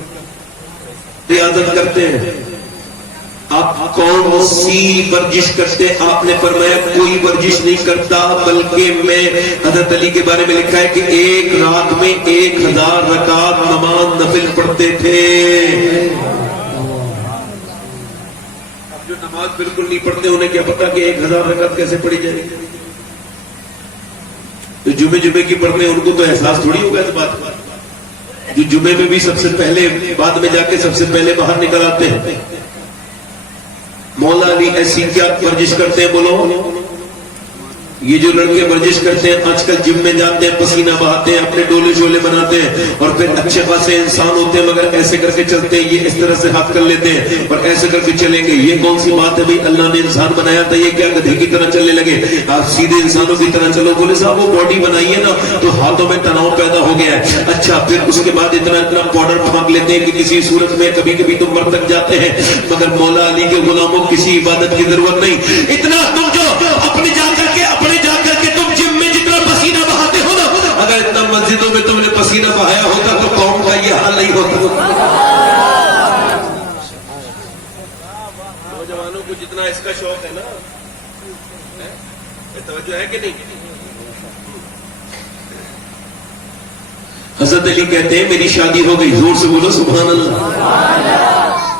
اجازت کرتے ہیں. آپ کون سی ورزش کرتے ہیں, آپ نے فرمایا کوئی ورزش نہیں کرتا, بلکہ میں حضرت علی کے بارے میں لکھا ہے کہ ایک رات میں 1000 رکعت نماز نفل پڑھتے تھے. اب جو نماز بالکل نہیں پڑھتے انہیں کیا پتا کہ 1000 رکعت کیسے پڑھی جائے گی. تو جمعے کی پڑھنے ان کو تو احساس تھوڑی ہوگا اس بات کا. جو جمعے میں بھی سب سے پہلے, بعد میں جا کے سب سے پہلے باہر نکل آتے ہیں. مولا علی ایسی کیا ورزش کرتے ہیں بولو. یہ جو لڑکے ورزش کرتے ہیں آج کل جم میں جاتے ہیں, پسینہ بہاتے ہیں, اپنے ڈولے شولے بناتے ہیں, اور پھر اچھے خاصے انسان ہوتے ہیں, مگر ایسے کر کے چلتے ہیں, یہ اس طرح سے ہاتھ کر لیتے ہیں اور ایسے کر کے چلیں گے. یہ کون سی بات ہے بھائی, اللہ نے انسان بنایا تھا, یہ کیا گدھے کی طرح چلنے لگے. آپ سیدھے انسانوں کی طرح چلو. بولے صاحب وہ باڈی بنائی ہے نا تو ہاتھوں میں تناؤ پیدا ہو گیا ہے. اچھا پھر اس کے بعد اتنا پاؤڈر پھانک لیتے ہیں کہ کسی صورت میں کبھی کبھی تم مر تک جاتے ہیں, مگر مولا علی کے غلاموں کسی عبادت کی ضرورت نہیں. اتنا تم جو اپنے جا کر کے تم جم میں جتنا پسینہ بہاتے ہو نا, اگر اتنا مسجدوں میں تم نے پسینہ بہایا ہوتا تو قوم کا یہ حال نہیں ہوتا. نوجوانوں کو جتنا اس کا شوق ہے نا, توجہ ہے کہ نہیں؟ حضرت علی کہتے ہیں میری شادی ہو گئی، زور سے بولو سبحان اللہ۔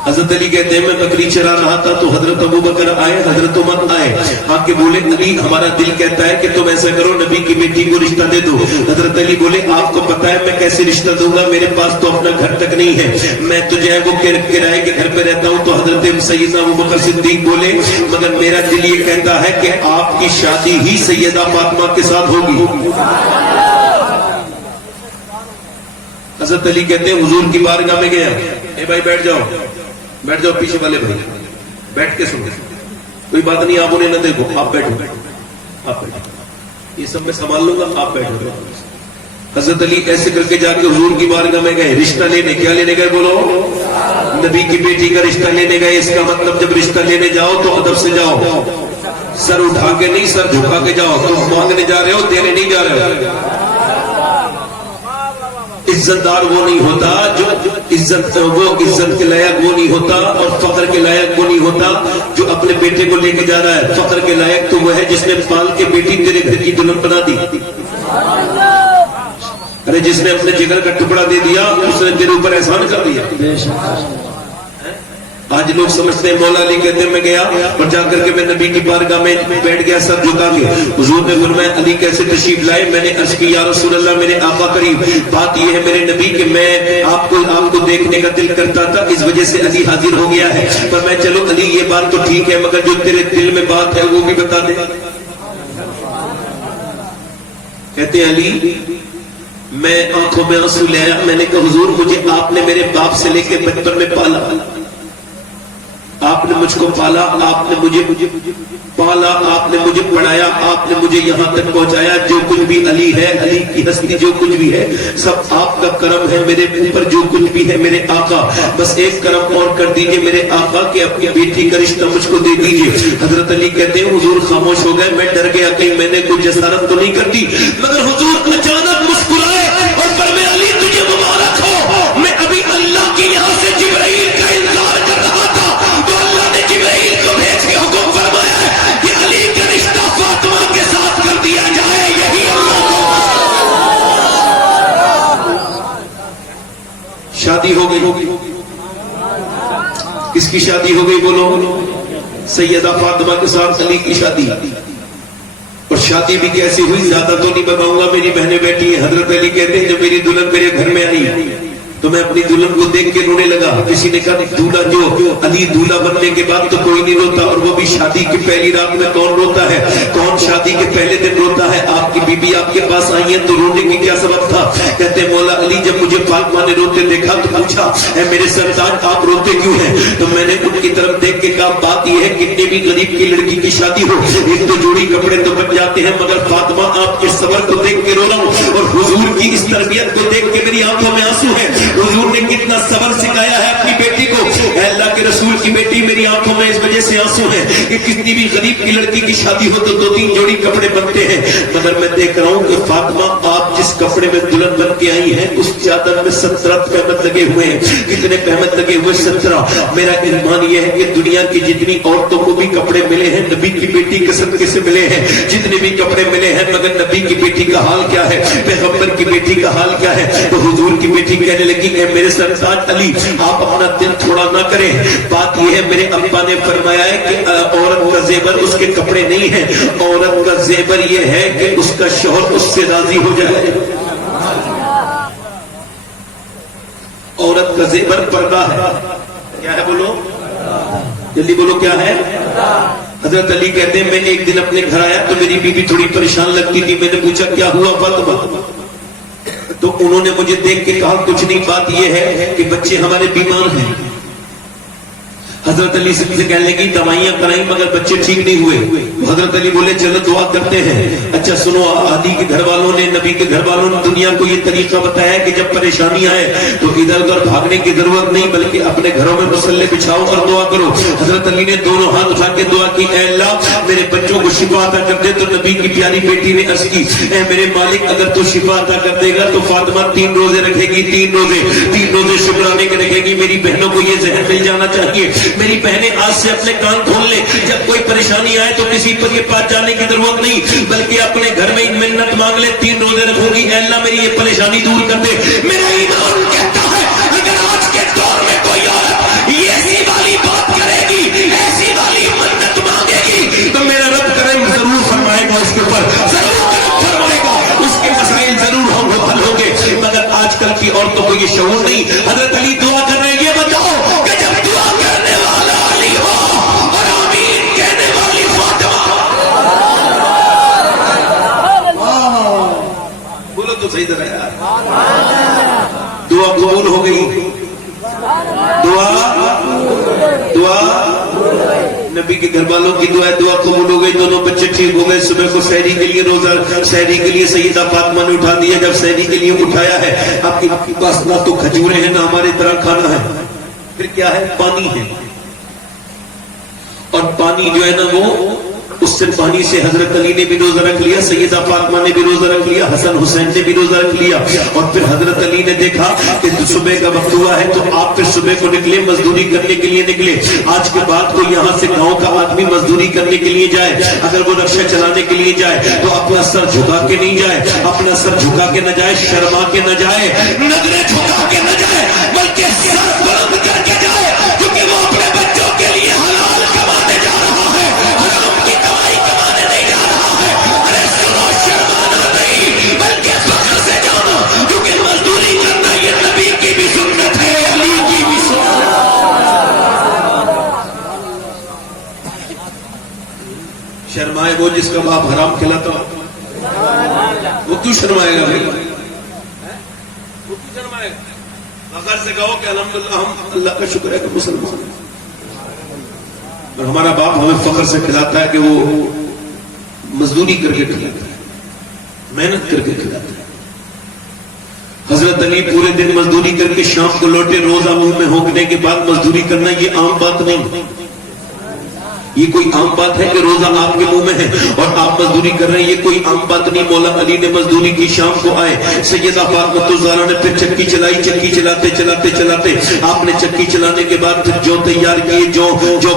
حضرت علی کہتے ہیں میں بکری چرا رہا تھا تو حضرت ابو بکر آئے، حضرت عمر آئے، آ کے بولے علی ہمارا دل کہتا ہے کہ تم ایسا کرو نبی کی بیٹی کو رشتہ دے دو۔ حضرت علی بولے آپ کو پتا ہے میں کیسے رشتہ دوں گا، میرے پاس تو اپنا گھر تک نہیں ہے، میں تو جو ہے وہ کرائے کے گھر پہ رہتا ہوں۔ تو حضرت سیدنا ابو بکر صدیق بولے مگر میرا دل یہ کہتا ہے کہ آپ کی شادی ہی سیدہ فاطمہ کے ساتھ ہوگی۔ حضرت علی کہتے ہیں حضور کی بارگاہ میں گیا، اے بھائی بیٹھ جاؤ، بیٹھ جاؤ، پیچھے والے بھائی بیٹھ کے سنو، کوئی بات نہیں آپ انہیں نہ دیکھو، آپ بیٹھو، آپ بیٹھو، یہ سب میں سنبھال لوں گا، آپ بیٹھو۔ حضرت علی ایسے کر کے جا کے حضور کی بارگاہ میں گئے، رشتہ لینے، کیا لینے گئے بولو؟ نبی کی بیٹی کا رشتہ لینے گئے۔ اس کا مطلب جب رشتہ لینے جاؤ تو ادب سے جاؤ، سر اٹھا کے نہیں، سر جھکا کے جاؤ، تم مانگنے جا رہے ہو، دینے نہیں جا رہے ہو۔ عزت دار وہ نہیں ہوتا جو عزت کے لائق وہ نہیں ہوتا، اور فخر کے لائق وہ نہیں ہوتا جو اپنے بیٹے کو لے کے جا رہا ہے۔ فخر کے لائق تو وہ ہے جس نے پال کے بیٹی تیرے گھر کی دلہن بنا دی۔ ارے جس نے اپنے جگر کا ٹکڑا دے دیا اس نے تیرے اوپر احسان کر دیا۔ آج لوگ سمجھتے ہیں مولا علی کہتے ہیں میں گیا اور جا کر کے میں نبی کی بارگاہ میں بیٹھ گیا سر جھکا کے، حضور نے فرمایا علی کیسے تشریف لائے؟ میں نے عرض کی یا رسول اللہ میرے آقا قریب، بات یہ ہے میرے نبی کہ میں آپ کو دیکھنے کا دل کرتا تھا، اس وجہ سے علی حاضر ہو گیا ہے۔ پر میں چلو علی یہ بات تو ٹھیک ہے مگر جو تیرے دل میں بات ہے وہ بھی بتا دے۔ کہتے ہیں علی میں آنکھوں میں آنسو لے آیا، میں نے کہا حضور مجھے آپ نے میرے باپ سے لے کے بچپن میں پالا، آپ نے مجھ کو پالا، آپ نے مجھے پالا، آپ نے مجھے پڑھایا، آپ نے مجھے یہاں تک پہنچایا۔ جو کچھ بھی علی ہے، علی کی ہستی جو کچھ بھی ہے سب آپ کا کرم ہے، میرے اوپر جو کچھ بھی ہے میرے آقا بس ایک کرم اور کر دیجئے میرے آقا کہ اپنی بیٹی کا رشتہ مجھ کو دے دیجئے۔ حضرت علی کہتے ہیں حضور خاموش ہو گئے، میں ڈر گیا کہ میں نے کوئی جسارت تو نہیں کر دی، مگر حضور اچانک مسکرائے اور فرمایا علی تجھے مبارک ہو، میں ابھی اللہ کے یہاں سے جبرائیل کا انتظار کر رہا تھا تو اللہ نے جبرائیل کو بھیج کے حکم فرمایا ہے کہ علی کا رشتہ فاطمہ کے ساتھ کر دیا جائے، یہی اللہ کو شادی ہو گئی۔ کس کی شادی ہو گئی بولو؟ سیدہ فاطمہ کے ساتھ علی کی شادی۔ اور شادی بھی کیسی ہوئی زیادہ تو نہیں بتاؤں گا، میری بہنیں بیٹھی ہیں۔ حضرت علی کہتے ہیں جب میری دلہن میرے گھر میں آئی تو میں اپنی دلہن کو دیکھ کے رونے لگا۔ کسی نے کہا دولہا جو علی دولہا بننے کے بعد تو کوئی نہیں روتا، اور وہ بھی شادی کی پہلی رات میں کون روتا ہے؟ کون شادی کے پہلے دن روتا ہے؟ آپ کی بیوی آپ کے پاس آئی ہے تو رونے کی کیا سبب تھا؟ کہتے مولا علی جب مجھے فاطمہ نے روتے دیکھا تو پوچھا اے میرے سرتاج آپ روتے کیوں ہیں؟ تو میں نے ان کی طرف دیکھ کے کہا بات یہ ہے کتنے بھی غریب کی لڑکی کی شادی ہو ایک تو جوڑی کپڑے تو بن جاتے ہیں، مگر فاطمہ آپ کے صبر کو دیکھ کے رو رہا ہوں، اور حضور کی اس تربیت کو دیکھ کے میری آنکھوں میں آنسو ہے۔ حضور نے کتنا صبر سکھایا ہے اپنی بیٹی کو۔ اے اللہ کے رسول کی بیٹی میری آنکھوں میں اس وجہ سے آنسو ہیں کہ کتنی بھی غریب کی لڑکی کی شادی ہو تو 2-3 جوڑی کپڑے بنتے ہیں، مگر میں دیکھ رہا ہوں کہ فاطمہ آپ جس کپڑے میں دلہن بن کے آئی ہیں اس چادر میں 17 پہمت لگے ہوئے ہیں۔ کتنے پہمت لگے ہوئے؟ 17۔ میرا ایمان یہ ہے کہ دنیا کی جتنی عورتوں کو بھی کپڑے ملے ہیں نبی کی بیٹی کے صدقے سے ملے ہیں، جتنے بھی کپڑے ملے ہیں، مگر نبی کی بیٹی کا حال کیا ہے؟ پیغمبر کی بیٹی کا حال کیا ہے؟ تو حضور کی بیٹی کہنے لگی اے میرے سرتاج علی آپ اپنا دل تھوڑا نہ کریں، بات یہ ہے میرے ابا نے فرمایا ہے کہ عورت کا زیور اس کے کپڑے نہیں ہے، عورت کا زیور یہ ہے کہ اس کا شوہر اس سے راضی ہو جائے۔ عورت کا زیور پردہ ہے، کیا ہے بولو جلدی بولو کیا ہے؟ حضرت علی کہتے ہیں میں ایک دن اپنے گھر آیا تو میری بیوی تھوڑی پریشان لگتی تھی، میں نے پوچھا کیا ہوا فاطمہ؟ تو انہوں نے مجھے دیکھ کے کہا کچھ نہیں، بات یہ ہے کہ بچے ہمارے بیمار ہیں۔ حضرت علی سے کہنے لگی دوائیاں کرائیں مگر بچے ٹھیک نہیں ہوئے۔ حضرت علی بولے چلو دعا کرتے ہیں۔ اچھا سنو، علی کے گھر والوں نے نبی کے گھر والوں نے دنیا کو یہ طریقہ بتایا کہ جب پریشانی آئے تو ادھر ادھر بھاگنے کی ضرورت نہیں بلکہ اپنے گھروں میں مسلے بچھاؤ اور دعا کرو۔ حضرت علی نے دونوں ہاتھ اٹھا کے دعا کی اے اللہ میرے بچوں کو شفا عطا کر دے۔ تو نبی کی پیاری بیٹی نے عرض کی اے میرے مالک اگر تو شفا عطا کر دے گا تو فاطمہ 3 روزے رکھے گی، 3 روزے شکرانے کے رکھے گی۔ میری بہنوں کو یہ ذہن مل جانا چاہیے میری بہنیں آج سے اپنے کان کھول لیں، جب کوئی پریشانی آئے تو کسی پر کے پاس جانے کی ضرورت نہیں، بلکہ اپنے گھر میں منت مانگ لے، 3 روزے رکھوں گی، اے اللہ میری یہ پریشانی دور کر دے۔ میرا ایمان کہتا ہے اگر آج کے دور میں کوئی عورت ایسی والی بات کرے گی، ایسی والی منت مانگے گی، تو میرا رب کرم ضرور فرمائے گا اس کے اوپر، ضرور کرم فرمائے گا، اس کے مسائل ضرور ہم حل ہوں گے۔ مگر آج کل کی عورتوں کو یہ شعور نہیں۔ حضرت علی دعا کر رہے ہیں، یہ بتاؤ کہ جب دعا کرنے والا علی ہو اور آمین کہنے والی فاطمہ، بولو تو صحیح طرح یار، دعا قبول ہو گئی، دعا نبی کے گھر والوں کی دعا قبول ہو گئی، دونوں بچے ٹھیک ہو گئے۔ صبح کو سحری کے لیے روزہ، سحری کے لیے سیدہ فاطمہ نے اٹھا دیا۔ جب سحری کے لیے اٹھایا ہے، آپ کے پاس نہ تو کھجورے ہیں نہ ہماری طرح کھانا ہے، پھر کیا ہے؟ پانی ہے، اور پانی جو ہے نا وہ اس سے پانی سے حضرت علی نے بھی روزہ رکھ لیا، سیدہ فاطمہ نے بھی روزہ رکھ لیا، حسن حسین نے بھی روزہ رکھ لیا۔ اور پھر حضرت علی نے دیکھا کہ صبح کا وقت ہوا ہے تو آپ پھر صبح کو نکلے، مزدوری کرنے کے لیے نکلے۔ آج کے بعد تو یہاں سے گاؤں کا آدمی مزدوری کرنے کے لیے جائے، اگر وہ رکشہ چلانے کے لیے جائے تو اپنا سر جھکا کے نہیں جائے، اپنا سر جھکا کے نہ جائے، شرما کے نہ جائے، نظریں جھکا کے نہ جائے، بلکہ سر بلند کر کے جائے، کیونکہ وہ اپنے بچوں کے لیے حلال کمانے جا رہا ہے، حرام کی کمائی کمانے نہیں جا رہا ہے۔ ارے سنو، شرمانا نہیں بلکہ فخر سے جانا، کیونکہ مزدوری کرنا یہ نبی کی بھی سنت ہے، علی کی بھی سنت ہے۔ شرمائے وہ جس کا باپ حرام کھلاتا ہو، وہ کیوں شرمائے گا بھائی؟ وہ کیوں شرمائے گا؟ فخر سے کہو کہ الحمدللہ ہم اللہ کا شکر ہے کہ مسلمان ہیں، اور ہمارا باپ ہمیں فخر سے کھلاتا ہے کہ وہ مزدوری کر کے کھلاتا ہے، محنت کر کے کھلاتا ہے۔ حضرت علی پورے دن مزدوری کر کے شام کو لوٹے، روزہ منہ میں ہونکنے کے بعد مزدوری کرنا یہ عام بات نہیں، یہ کوئی عام بات ہے کہ روزہ آپ کے منہ میں ہے اور آپ مزدوری کر رہے ہیں، یہ کوئی عام بات نہیں۔ مولا علی نے مزدوری کی، شام کو آئے، سیدہ فاطمہ الزہرا نے پھر چکی چلائی، چکی چلاتے چلاتے چلاتے آپ نے چکی چلانے کے بعد پھر جو تیار کیے، جو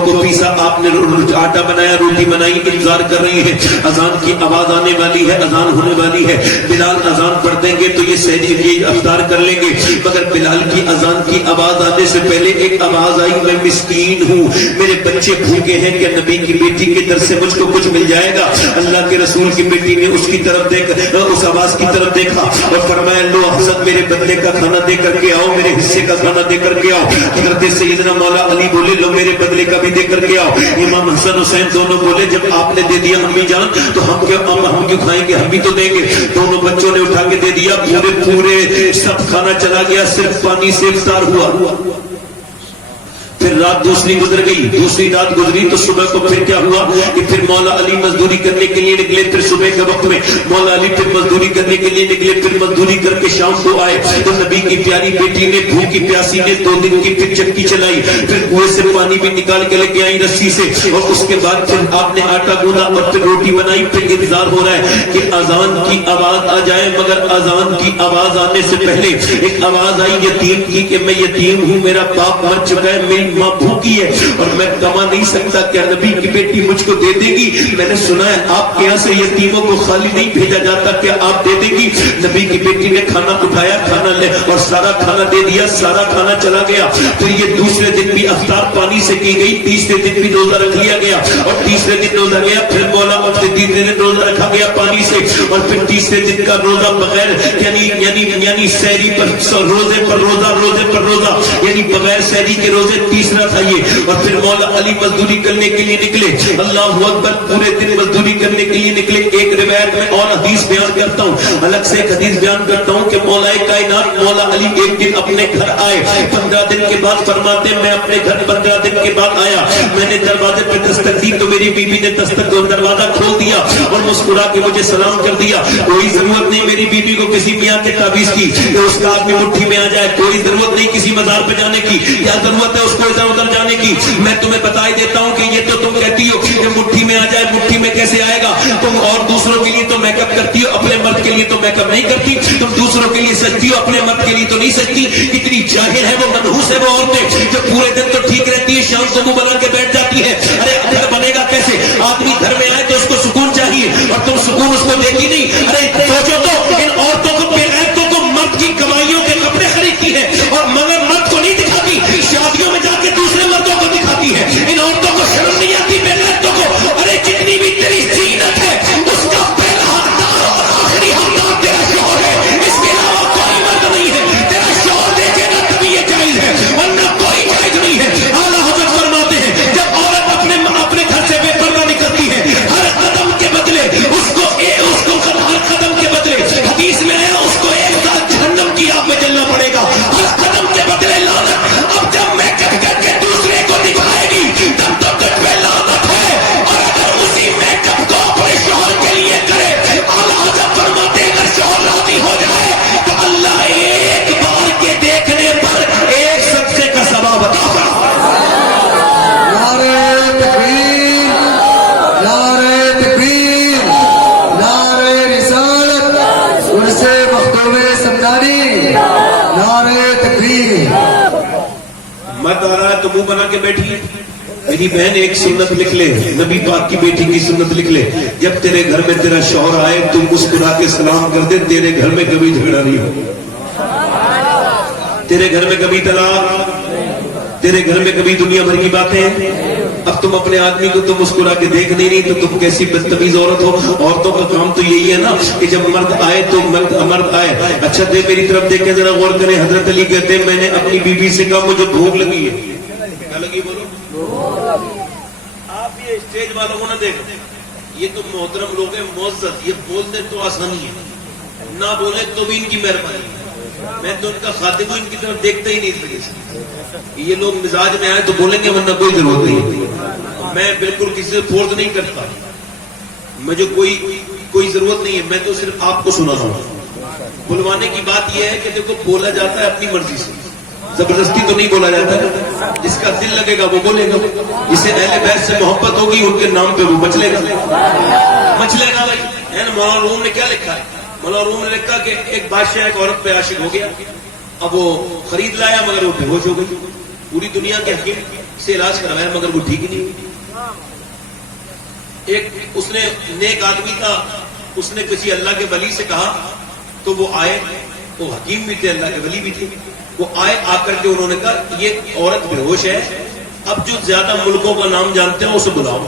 کو پیسا، آپ نے آٹا بنایا، روٹی بنائی، انتظار کر رہی ہے، اذان کی آواز آنے والی ہے، اذان ہونے والی ہے، بلال اذان پڑھ دیں گے تو یہ افطار کر لیں گے۔ مگر بلال کی اذان کی آواز آنے سے پہلے ایک آواز آئی، میں مسکین ہوں، میرے بچے بھوکے ہیں کہ نبی کی بیٹی کی طرف سے مجھ کو کچھ مل جائے گا۔ اللہ کے رسول کی بیٹی نے اس کی طرف دیکھ، اس آواز کی طرف دیکھا اور فرمایا، لو حضرت میرے بدلے کا کھانا دے کر کے آؤ، میرے حصے کا کھانا دے کر کے آؤ۔ حضرت سیدنا مولا علی بولے، لو میرے بدلے کا بھی دے کر کے آؤ۔ امام حسن حسین دونوں بولے، جب آپ نے دے دیا امی جان تو ہم کیوں کھائیں گے، ہم بھی تو دیں گے۔ دونوں بچوں نے اٹھا کے دے دیا، پورے سب کھانا چلا گیا، صرف پانی سے افطار ہوا۔ پھر رات دوسری گزر گئی، دوسری رات گزری تو صبح کو پھر کیا ہوا کہ پھر مولا علی مزدوری کرنے کے لیے نکلے۔ پھر صبح کے وقت میں مولا علی پھر مزدوری کرنے کے لیے نکلے، پھر مزدوری کر کے شام کو آئے تو نبی کی پیاری بیٹی نے، بھوکی پیاسی نے 2 دن کی پھر چکی چلائی، پھر کنویں سے پانی بھی نکال کے لے کے آئی رسی سے، اور اس کے بعد پھر آپ نے آٹا گوندھا اور پھر روٹی بنائی۔ پھر انتظار ہو رہا ہے کہ اذان کی آواز آ جائے، مگر اذان کی آواز آنے سے پہلے ایک آواز آئی یتیم کی کہ میں یتیم ہوں، میرا باپ مر چکا ہے، میری ماں بھوکی ہے اور میں کما نہیں سکتا، کیا نبی کی بیٹی مجھ کو دے دے گی؟ میں نے سنا ہے آپ کے یہاں سے یتیموں کو خالی نہیں بھیجا جاتا، کیا آپ دے دے گی؟ نبی کی بیٹی نے کھانا اٹھایا، کھانا لے اور سارا کھانا دے دیا، سارا کھانا چلا گیا۔ پھر یہ دوسرے دن بھی افطار پانی سے کی گئی، تیسرے دن بھی روزہ رکھ لیا گیا، اور تیسرے دن روزہ گیا، پھر مولا اور تیسرے دن روزہ رکھا گیا پانی سے، اور پھر تیسرے دن کا روزہ بغیر یعنی سحری پر روزے پر روزہ، روزے پر روزہ، یعنی بغیر سحری کے روزے، تیسرا تھا یہ۔ اور پھر مولا علی مزدوری کرنے کے لیے نکلے، اللہ اکبر، پورے دن مزدوری کرنے کے لیے نکلے۔ ایک روایت میں اور حدیث بیان کرتا ہوں، الگ سے ایک حدیث بیان کرتا ہوں کہ مولا کائنات مولا علی ایک دن اپنے گھر آئے، 15 دن کے بعد فرماتے ہیں، میں اپنے گھر 15 دن کے بعد آیا، میں نے دروازے پہ دستک دی تو میری بیوی نے دروازہ کھول دیا اور مسکرا کے مجھے سلام کر دیا۔ کوئی ضرورت نہیں میری بیوی کو کسی میاں کے تعویذ کی کہ اس کا آدمی مٹھی میں آ جائے، کوئی ضرورت نہیں کسی مزار پہ جانے کی، کیا ضرورت ہے اس کو ادھر ادھر جانے کی۔ میں تمہیں بتا ہی دیتا ہوں کہ یہ تو تم کہتی ہو کہ مٹھی میں آ جائے، مٹھی میں کیسے آئے گا؟ تم اور دوسروں کے لیے تو میک اپ کرتی ہو، اپنے مرد کے لیے تو میک اپ نہیں کرتی, تم دوسروں کے لیے سجتی ہو, اپنے مرد کے لیے تو نہیں سجتی. کتنی جاہل ہے وہ, منحوس ہے وہ عورتیں جو پورے دن تو ٹھیک رہتی ہے, شام کو منہ بنا کے بیٹھ جاتی ہے. ارے گھر بنے گا کیسے؟ آدمی گھر میں آئے تو اس کو سکون چاہیے اور تم سکون اس کو دیتی نہیں. ارے سوچو تو ان عورتوں کو, بے غیرتوں کو مرد کی کمائیوں کے کپڑے خریدتی ہے اور مگر مرد کو نہیں دکھاتی, شادیوں میں جا کے دوسرے مردوں کو دکھاتی ہے. ان عورتوں کو شرم نہیں آتی, بے غیرتوں کو. ارے جتنی بھی تیری زینت ہے اس کا پہلا حقدار اور آخری حقدار تیرا شوہر ہے, اس کے علاوہ کوئی مرد نہیں ہے. تیرا شوہر دیکھے گا تبھی یہ جائز ہے, ورنہ کوئی جائز نہیں ہے. اعلیٰ حضرت فرماتے ہیں جب عورت اپنے گھر سے بے پردہ نکلتی ہے, ہر قدم کے بدلے اس کو ہر قدم کے بدلے, حدیث میں آیا اس کو ایک سال جہنم کی آگ میں جلنا پڑے گا. ہر قدم کے بدلے لعنت. اب جب میں کر کے دوسرے کو دکھائے گی تب تو تجھ پہ لعنت ہے, اور اگر اسی میک اپ کو اپنے شوہر کے لیے کرے, اعلیٰ حضرت فرماتے ہیں اگر شوہر راضی ہو جائے تو اللہ ایک بار کے دیکھنے پر ایک صدقے کا ثواب عطا فرمائے. نعرہ تکبیر, نعرہ تکبیر, نعرہ رسالت, عرص مختوم سمدانی, نعرہ تکبیر. مرد آ رہا ہے تو منہ بنا کے بیٹھی. میری بہن ایک سنت لکھ لے, نبی پاک کی بیٹی کی سنت لکھ لے, جب تیرے گھر میں تیرا شوہر آئے تو مسکرا کے سلام کر دے, تیرے گھر میں کبھی جھگڑا نہیں ہو, تیرے گھر میں کبھی طلاق, تیرے گھر میں کبھی دنیا بھر کی باتیں. اب تم اپنے آدمی کو تم مسکرا کے دیکھ نہیں رہی تو تم کیسی بدتمیز عورت ہو. عورتوں کا کام تو یہی ہے نا کہ جب مرد آئے تو مرد آئے, اچھا دے میری طرف دیکھیں ذرا غور کریں. حضرت علی کہتے ہیں میں نے اپنی بیوی سے کہا مجھے بھوک لگی ہے. کیا لگی بولو؟ آپ یہ اسٹیج والوں کو نہ دیکھتے, یہ تو محترم لوگ ہیں معزز, یہ بولتے تو آسانی ہے, نہ بولے تو بھی ان کی مہربانی. میں تو ان کا خاطب ہوں, ان کی طرف دیکھتا ہی نہیں اس وجہ سے. یہ لوگ مزاج میں آئے تو بولیں گے ورنہ کوئی ضرورت نہیں. میں بالکل کسی سے فورس نہیں کرتا, مجھے کوئی ضرورت نہیں ہے, میں تو صرف آپ کو سنا رہا ہوں. بلوانے کی بات یہ ہے کہ دیکھو بولا جاتا ہے اپنی مرضی سے, زبردستی تو نہیں بولا جاتا ہے. جس کا دل لگے گا وہ بولے گا, جسے اہل بیت سے محبت ہوگی ان کے نام پہ وہ مچلے گا بھائی. مولانا روم نے کیا لکھا ہے؟ مولانا روم نے لکھا کہ ایک بادشاہ ایک عورت پہ عاشق ہو گیا, اب وہ خرید لایا مگر وہ بے ہوش ہو گئی. پوری دنیا کے حکیم سے علاج کروایا مگر وہ ٹھیک ہی نہیں ہوئی. ایک اس نے نیک آدمی تھا, اس نے کسی اللہ کے ولی سے کہا تو وہ آئے, وہ حکیم بھی تھے اللہ کے ولی بھی تھے. وہ آئے, آ کر کے انہوں نے کہا یہ عورت بے ہوش ہے, اب جو زیادہ ملکوں کا نام جانتے ہیں اسے بلاؤ.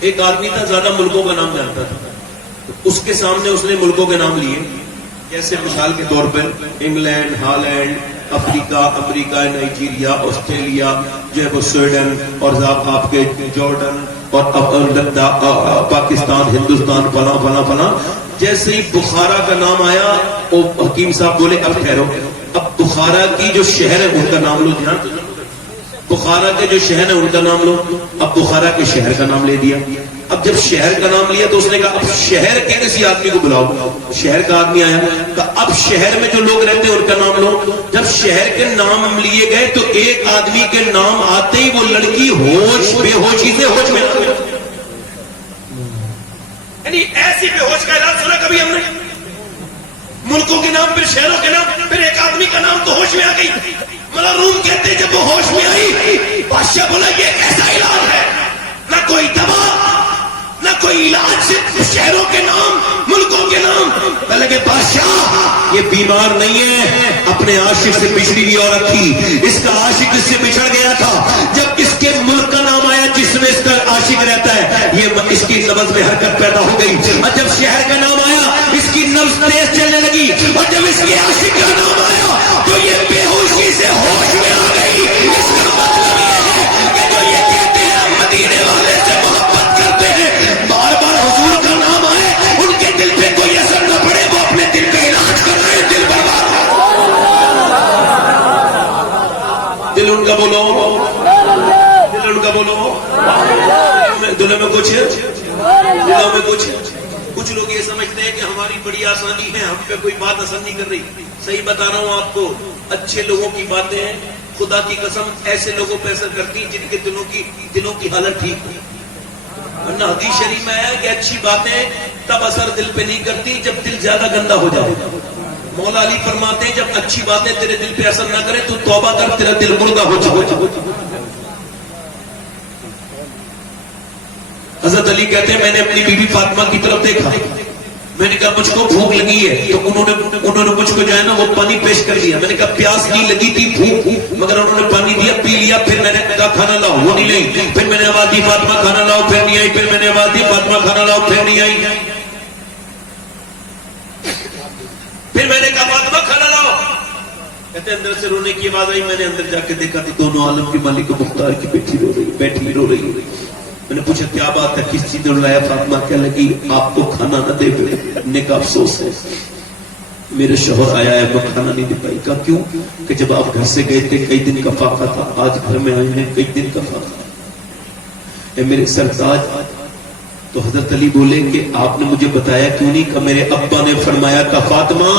ایک آدمی تھا زیادہ ملکوں کا نام جانتا تھا, اس کے سامنے اس نے ملکوں کے نام لیے, جیسے مثال کے طور پر انگلینڈ, ہالینڈ, افریقہ, امریکہ, نائجیریا, آسٹریلیا, جو ہے وہ سویڈن, اور آپ کے جارڈن, اور پاکستان, ہندوستان, فلاں فلاں فلاں. جیسے ہی بخارا کا نام آیا وہ حکیم صاحب بولے اب ٹھہرو, اب بخارا کی جو شہر ہے ان کا نام لو. دھیان, بخارا کے جو شہر ہے ان کا نام لو. اب بخارا کے شہر کا نام لے دیا. اب جب شہر کا نام لیا تو اس نے کہا اب شہر کے کسی آدمی کو بلاؤ. شہر کا آدمی آیا, اب شہر میں جو لوگ رہتے ہیں ان کا نام لو. جب شہر کے نام لیے گئے تو ایک آدمی کے نام آتے ہی وہ لڑکی ہوش بے ہوشی سے ہوش میں, یعنی ایسی بے ہوش کا علاج سنا کبھی ہم نے. ملکوں کے نام, پھر شہروں کے نام, پھر ایک آدمی کا نام تو ہوش میں آ گئی. مطلب روم کہتے ہیں جب وہ ہوش میں آئی, بادشاہ بولا یہ کیسا علاج ہے, نہ کوئی دوا نہ کوئی علاج, صرف شہروں کے نام, ملکوں کے نام. پہلے کہ بادشاہ یہ بیمار نہیں ہے, اپنے عاشق سے بچھڑی ہوئی عورت تھی, اس کا عاشق اس سے بچھڑ گیا تھا. جب اس کے ملک کا نام آیا جس میں اس کا عاشق رہتا ہے, یہ اس کی نبض میں حرکت پیدا ہو گئی. اور جب شہر کا نام آیا اس کی نبض تیز چلنے لگی, اور جب اس کے عاشق کا نام آیا تو یہ بے ہوشی سے ہوش میں آ گئی. اس کا مطلب یہ ہے کہ جو یہ کہتے ہیں مدینے والے سے محبت کرتے ہیں, بار بار حضور کا نام آئے ان کے دل پہ کوئی اثر نہ پڑے, وہ اپنے دل کا علاج کر رہے ہیں. دل برباد ہے, دل ان کا بولو, دل ان کا بولو. دلوں میں کچھ, دلوں میں کچھ لوگ یہ سمجھتے ہیں کہ ہماری بڑی آسانی ہے, ہم پہ کوئی بات اثر نہیں کر رہی. صحیح بتا رہا ہوں آپ کو, اچھے لوگوں کی باتیں ہیں خدا کی قسم ایسے لوگوں پہ اثر کرتی ہیں جن کے دلوں کی حالت ٹھیک ہے. ورنہ حدیث شریف میں ہے کہ اچھی باتیں تب اثر دل پہ نہیں کرتی جب دل زیادہ گندا ہو جائے. مولا علی فرماتے ہیں جب اچھی باتیں تیرے دل پہ اثر نہ کرے تو توبہ کر, تیرا دل مردہ ہو جائے. حضرت علی کہتے ہیں میں نے اپنی بیوی فاطمہ کی طرف دیکھا, میں نے کہا مجھ کو بھوک لگی ہے, تو انہوں نے مجھ کو جو ہے نا وہ پانی پیش کر دیا. میں نے کہا پیاس نہیں لگی تھی, بھوک, مگر انہوں نے پانی دیا, پی لیا. پھر میں نے کہا کھانا لاؤ, وہ نہیں لائی. پھر میں نے آواز دی فاطمہ کھانا لاؤ, پھر نہیں آئی. پھر میں نے آواز دی فاطمہ کھانا لاؤ, پھر نہیں آئی. پھر میں نے کہا فاطمہ کھانا لاؤ. کہتے ہیں اندر سے رونے کی آواز آئی. میں نے اندر جا کے دیکھا تو دونوں عالم کے مالک و مختار کی بیٹھی رو رہی. میں نے پوچھا کیا بات ہے, کس چیز نے رلایا؟ فاطمہ کیا لگی آپ کو کھانا نہ دے نے کا افسوس ہے, میرے شوہر آیا ہے, میں کھانا نہیں دے پائی. کہا کیوں؟ کہ جب آپ گھر سے گئے تھے کئی دن کا فاقہ تھا, آج گھر میں آئے ہیں کئی دن کا فاقہ. اے میرے سرتاج. تو حضرت علی بولے کہ آپ نے مجھے بتایا کیوں نہیں؟ کہ میرے ابا نے فرمایا کہ فاطمہ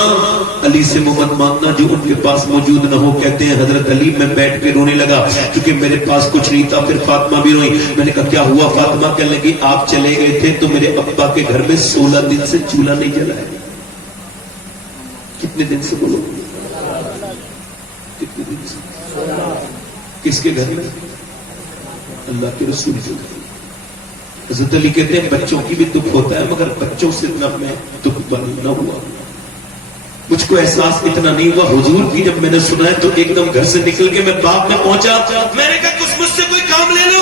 علی سے مت مانگنا جو ان کے پاس موجود نہ ہو. کہتے ہیں حضرت علی میں بیٹھ کے رونے لگا کیونکہ میرے پاس کچھ نہیں تھا. پھر فاطمہ بھی روئی. میں نے کہا کیا ہوا؟ فاطمہ کہنے لگی آپ چلے گئے تھے تو میرے ابا کے گھر میں 16 دن سے چولہا نہیں جلا ہے. کتنے دن سے بولو؟ کتنے دن سے؟ کس کے گھر میں؟ اللہ کے رسول کے گھر. حضرت علی کہتے ہیں بچوں کی بھی دکھ ہوتا ہے مگر بچوں سے نہ میں دکھ نہ ہوا. مجھ کو احساس اتنا نہیں ہوا حضور کی. جب میں نے سنا ہے تو ایک دم گھر سے نکل کے میں باغ میں پہنچا. میں نے کہا کچھ مجھ سے کوئی کام لے لو.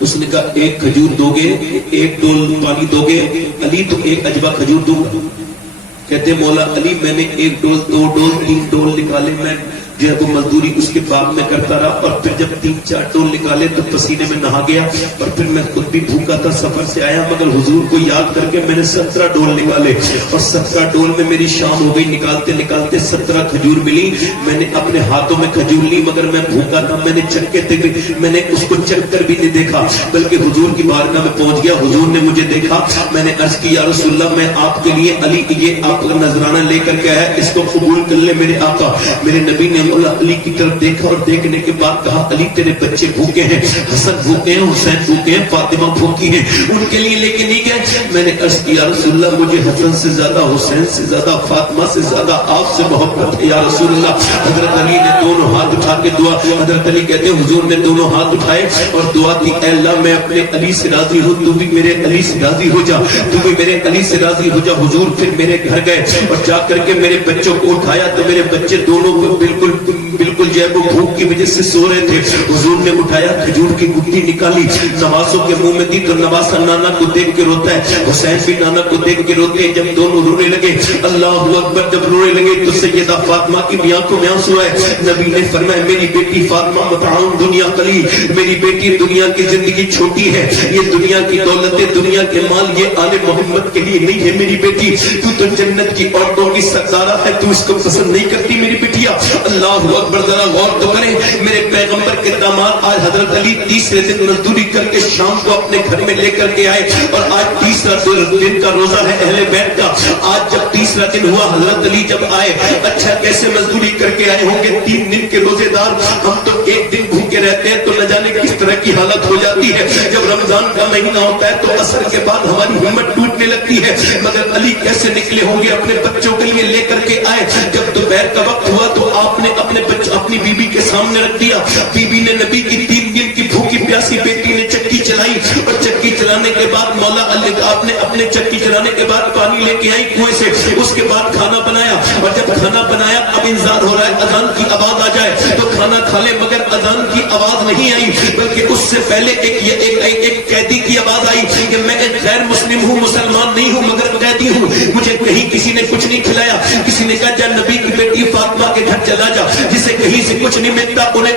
اس نے کہا ایک کھجور دو گے, ایک ڈول پانی دو گے. علی تو ایک اجبا کھجور دوں گا. کہتے مولا علی میں نے ایک ڈول, 2 ڈول, 3 ڈول نکالے. میں جو ہے وہ مزدوری اس کے باغ میں کرتا رہا اور پھر جب 3-4 ڈول نکالے تو پسینے میں نہا گیا اور پھر میں خود بھی بھوکا تھا, سفر سے آیا. مگر حضور کو یاد کر کے میں نے 17 ڈول نکالے اور 17 ڈول میں میری شام ہو گئی. نکالتے نکالتے 17 کھجور ملی. میں نے اپنے ہاتھوں میں کھجور لی مگر میں بھوکا تھا. میں نے چکے تھے, میں نے اس کو چک کر بھی نہیں دیکھا بلکہ حضور کی بارگاہ میں پہنچ گیا. حضور نے مجھے دیکھا. میں نے عرض کی یا رسول اللہ میں آپ کے لیے علی یہ آپ کا نذرانہ لے کر کے آیا, اس کو قبول کر لے میرے آقا. میرے نبی نے مولا علی کی طرف دیکھا اور دیکھنے کے بعد کہا علی تیرے بچے بھوکے ہیں, حسن بھوکے ہیں, حسین بھوکے ہیں, فاطمہ بھوکی ہیں, ان کے لیے لے کے نہیں گئے. میں نے عرض کیا رسول اللہ مجھے حسن سے زیادہ, حسین سے زیادہ, فاطمہ سے زیادہ آپ سے محبت ہے یا رسول اللہ. حضرت علی نے دونوں ہاتھ اٹھا کے دعا. حضرت علی کہتے ہیں حضور نے دونوں ہاتھ اٹھائے اور دعا کی اے اللہ میں اپنے علی سے راضی ہوں, تو بھی میرے علی سے راضی ہو جا, تو بھی میرے علی سے راضی ہو جا. حضور پھر میرے گھر گئے اور جا کر کے میرے بچوں کو اٹھایا تو میرے بچے دونوں بالکل جو ہے وہ بھوک کی وجہ سے سو رہے تھے. حضور نے اٹھایا, کھجور کی گٹھی نکالی, نواسوں کے منہ میں دی تو نواسا نانا کو دیکھ کے روتا ہے, حسین بھی نانا کو دیکھ کے روتے ہیں. جب دونوں رونے لگے اللہ اکبر, جب رونے لگے تو سیدہ فاطمہ کی آنکھوں میں آنسو ہے. نبی نے فرمایا میری بیٹی فاطمہ متاع دنیا قلیل, میری بیٹی دنیا کی زندگی چھوٹی ہے, یہ دنیا کی دولت, دنیا کے مال یہ آل محمد کے لیے نہیں ہے. میری بیٹی تو جنت کی عورتوں کی سردارہ ہے, تو اس کو پسند نہیں کرتی میری بیٹیا. اللہ اکبر, ذرا غور تو کریں. میرے پیغمبر کے داماد آج حضرت علی تیسرے دن مزدوری کر کے شام کو اپنے گھر میں لے کر کے آئے اور آج تیسرا دن کا روزہ ہے اہل بیت کا. آج جب تیسرا دن ہوا حضرت علی جب آئے, اچھا کیسے مزدوری کر کے آئے ہوں گے, 3 دن کے روزے دار. ہم تو ایک دن بھوکے رہتے ہیں تو نہ جانے کس طرح کی حالت ہو جاتی ہے. جب رمضان کا مہینہ ہوتا ہے تو عصر کے بعد ہماری ہمت ٹوٹنے لگتی ہے. مگر علی کیسے نکلے ہوں گے, اپنے بچوں کے لیے لے کر کے آئے. جب دوپہر کا وقت ہوا تو آپ نے اپنے اپنی بیوی کے سامنے رکھ دیا. بیوی نے نبی کی 3 دن کی بھوکی پیاسی بیٹی نے چکی چلائی اور چکی چلانے کے بعد مولا علی آپ نے اپنے چکی چلانے کے بعد پانی لے کے آئی کنویں سے. اس کے بعد کھانا بنایا اور جب کھانا بنایا اب انتظار ہو رہا ہے اذان کی آواز آ جائے تو کھانا کھا لے, مگر اذان کی آواز نہیں آئی بلکہ اس سے پہلے ایک قیدی کی آواز آئی کہ میں ایک غیر مسلم ہوں, مسلمان نہیں ہوں مگر قیدی ہوں, مجھے کہیں کسی نے کچھ نہیں کھلایا. کسی نے کہا جا نبی کی بیٹی فاطمہ کے گھر چلا جا, جسے کہیں سے کچھ نہیں ملتا انہیں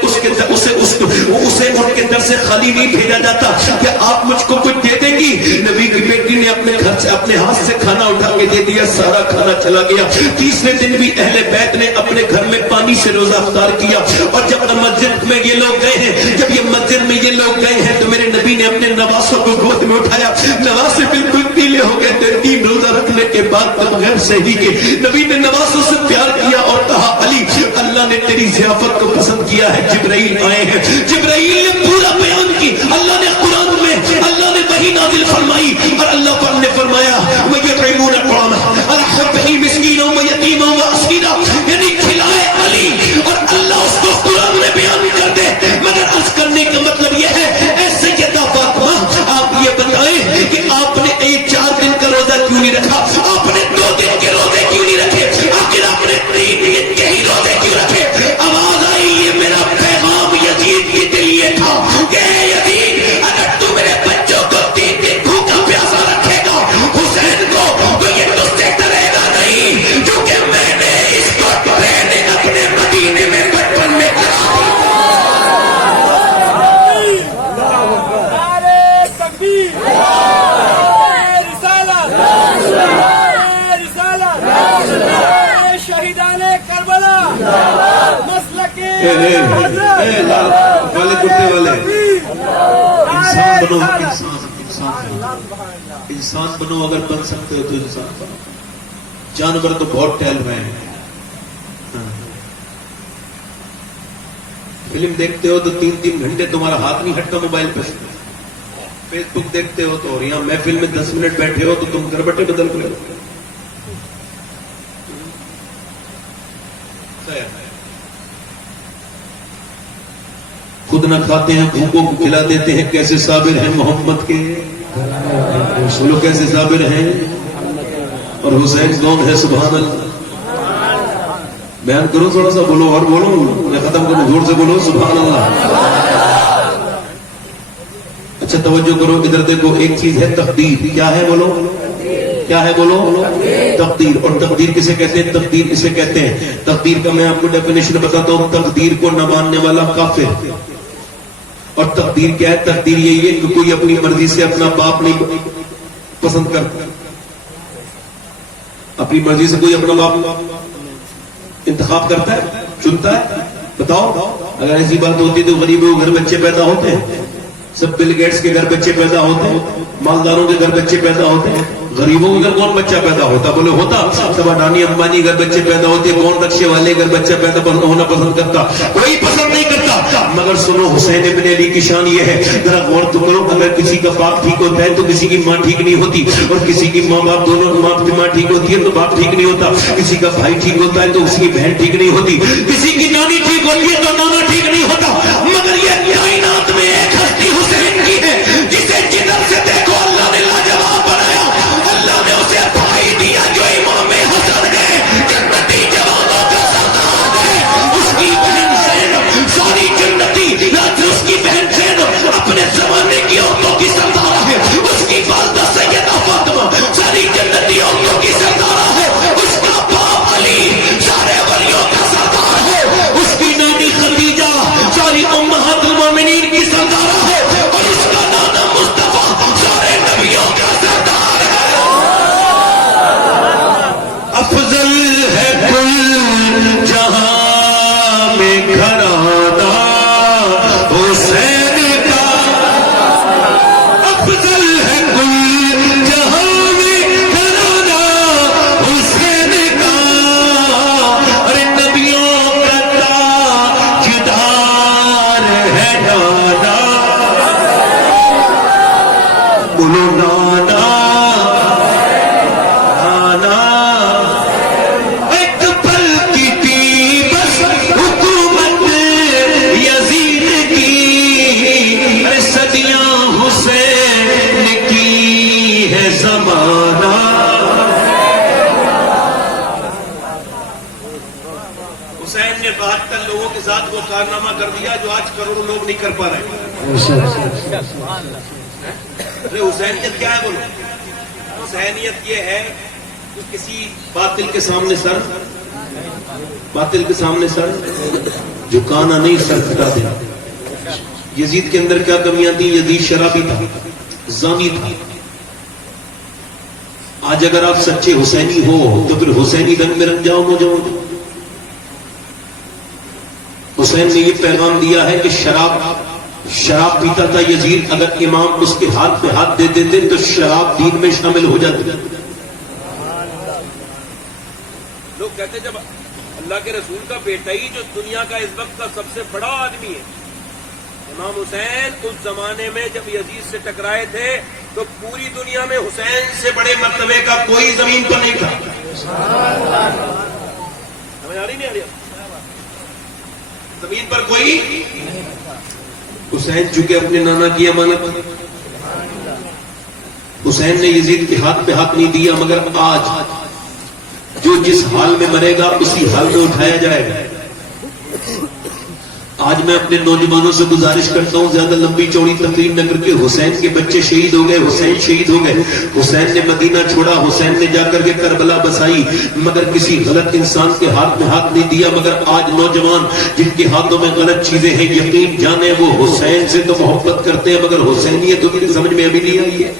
اسے ان کے در سے خالی نہیں بھیجا جاتا. کہ آپ مجھ کو کچھ دے دیں گی؟ نبی کی بیٹی نے اپنے گھر سے اپنے ہاتھ سے کھانا اٹھا کے دے دیا, سارا کھانا چلا گیا. تیسرے دن بھی اہل بیت نے اپنے گھر میں پانی سے روزہ افطار کیا اور جب مسجد میں یہ لوگ گئے ہیں, جب یہ مسجد میں یہ لوگ گئے ہیں تو میرے نبی نے اپنے نواسوں کو گود میں اٹھایا. نواسے بالکل پیلے ہو گئے تھے 3 روزہ رکھنے کے بعد بغیر سحری کے. نبی نے نواسوں سے پیار کیا اور کہا علی اللہ نے تیری ضیافت کو پسند کیا ہے. جبرائیل آئے ہیں, جبرائیل نے پورا بیان کی. اللہ نے قرآن میں نازل فرمائی اور اللہ پاک نے فرمایا وَيُطْعِمُونَ الطَّعَامَ عَلَىٰ حُبِّهِ مِسْكِینًا وَیتیمًا وَاسِیرًا، یعنی کھلائے علی، اور اللہ اس کو قرآن میں بیان کر دے. مگر عرض کرنے کا مطلب یہ ہے اے سیدہ فاطمہ آپ یہ بتائیں کہ آپ نے 4 دن کا روزہ کیوں نہیں رکھا؟ آپ نے 2 دن کے روزے کیوں نہیں رکھے؟ آخر آپ نے 3 دن کے ہی روزے کیوں رکھے؟ آواز آئی، یہ میرا پیغام یزید کے لیے تھا کہ یزید اگر تو میرے بچوں کو 3 دن بھوکا پیاسا رکھے گا، حسین کو تو یہ تجھ سے ڈرے گا نہیں، کیونکہ میں نے اس کو ٹریننگ اپنے مدینے میں بچپن میں کرا دی. والے کرتے والے انسان بنو، انسان بنو، اگر بن سکتے ہو تو انسان بنو. جانور تو بہت ٹہل رہے ہیں. فلم دیکھتے ہو تو 3 گھنٹے تمہارا ہاتھ نہیں ہٹتا موبائل پہ. فیس بک دیکھتے ہو تو، اور یہاں محفل میں 10 منٹ بیٹھے ہو تو تم کربٹیں بدل رہے ہو. خود نہ کھاتے ہیں، بھوکوں کو کھلا دیتے ہیں. کیسے صابر ہیں محمد کے، بولو کیسے صابر ہیں. اور حسین کون ہے؟ سبحان اللہ. بیان کرو تھوڑا سا، بولو اور بولو، میں ختم کروں، زور سے بولو سبحان اللہ. اچھا توجہ کرو، ادھر دیکھو. ایک چیز ہے تقدیر. کیا ہے بولو؟ کیا ہے بولو؟ تقدیر. اور تقدیر کسے کہتے ہیں؟ تقدیر اسے کہتے ہیں، تقدیر کا میں آپ کو ڈیفینیشن بتاتا ہوں. تقدیر کو نہ ماننے والا کافر. اور تقدیر کیا ہے؟ تقدیر یہی ہے کہ کوئی اپنی مرضی سے اپنا باپ نہیں پسند کرتا. اپنی مرضی سے کوئی اپنا باپ انتخاب کرتا ہے، چنتا ہے. بتاؤ اگر ایسی بات ہوتی تو غریبوں کے گھر بچے پیدا ہوتے ہیں، سب بل گیٹس کے گھر بچے پیدا ہوتے ہیں، مالداروں کے گھر بچے پیدا ہوتے ہیں. غریبوں کے گھر کون بچہ پیدا ہوتا؟ بولے ہوتا. سب اڈانی امبانی گھر بچے پیدا ہوتے. کون رکشے والے گھر بچہ پیدا ہونا پسند کرتا؟ کوئی پسند نہیں کرتا. مگر سنو، حسین ابن علی کی شان یہ ہے، ذرا غور تو کرو. اگر کسی کا باپ ٹھیک ہوتا ہے تو کسی کی ماں ٹھیک نہیں ہوتی، اور کسی کی ماں باپ دونوں ماں ٹھیک ہوتی ہے تو باپ ٹھیک نہیں ہوتا. کسی کا بھائی ٹھیک ہوتا ہے تو اس کی بہن ٹھیک نہیں ہوتی. کسی کی نانی ٹھیک ہوتی ہے تو نانا ٹھیک نہیں ہوتا. مگر یہ کائنات میں ایک ہستی حسین کی ہے جسے جدھر سے دیکھو اللہ نے لاجواب بنایا. اللہ نے اسے بھائی دیا جو امام حسن ہے، جنتی جوانوں کا سردار ہے. اس کی بہن زینب ساری جنتی، اس کی بہن زینب اپنے زمانے کی عورتوں کی سردار ہے. اس کی والدہ سیدہ فاطمہ ساری جنتی عورتوں کی سردار ہے. اس کا باپ علی سارے ولیوں کا سردار ہے. اس کی نانی خدیجہ ساری امہات المومنین کی سردار ہے. اور اس کا نانا مصطفیٰ سارے نبیوں کا سردار ہے. افضل ہے کل جہاں میں گھرانہ حسین کا. افضل ہے کل جہاں میں گھرانہ حسین کا. ارے نبیوں کا تاجدار ہے نانا. بولو نانا نانا. ایک پل کی تھی بس حکومت یزید کی، صدیاں حسین کی ہے زمانہ. حسین نے 72 لوگوں کے ساتھ وہ کارنامہ کر دیا جو آج کروڑوں لوگ نہیں کر پا رہے. حسینیت کیا ہے بولو؟ حسینیت یہ ہے کہ کسی باطل کے سامنے سر جھکانا نہیں، سر کٹا دینا. یزید کے اندر کیا کمیاں تھیں؟ یزید شرابی تھا، زانی تھا. آج اگر آپ سچے حسینی ہو تو پھر حسینی رنگ میں رنگ جاؤ نوجوان. حسین نے یہ پیغام دیا ہے کہ شراب پیتا تھا یزید، اگر امام اس کے ہاتھ پہ ہاتھ دے دیتے تو شراب دین میں شامل ہو جاتی. لوگ کہتے جب اللہ کے رسول کا بیٹا ہی جو دنیا کا اس وقت کا سب سے بڑا آدمی ہے، امام حسین اس زمانے میں جب یزید سے ٹکرائے تھے تو پوری دنیا میں حسین سے بڑے مرتبے کا کوئی زمین پر نہیں تھا. سمجھ آ رہی نہیں آ رہی؟ زمین پر کوئی حسین چونکہ اپنے نانا کی امانت. حسین نے یزید کے ہاتھ پہ ہاتھ نہیں دیا، مگر آج جو جس حال میں مرے گا اسی حال میں اٹھایا جائے گا. آج میں اپنے نوجوانوں سے گزارش کرتا ہوں زیادہ لمبی چوڑی تقریر نہ کر کے، حسین کے بچے شہید ہو گئے، حسین شہید ہو گئے، حسین نے مدینہ چھوڑا، حسین نے جا کر کے کربلا بسائی، مگر کسی غلط انسان کے ہاتھ میں ہاتھ نہیں دیا. مگر آج نوجوان جن کے ہاتھوں میں غلط چیزیں ہیں، یقین جانے وہ حسین سے تو محبت کرتے ہیں مگر حسینیت ان کی سمجھ میں ابھی نہیں آئی ہے.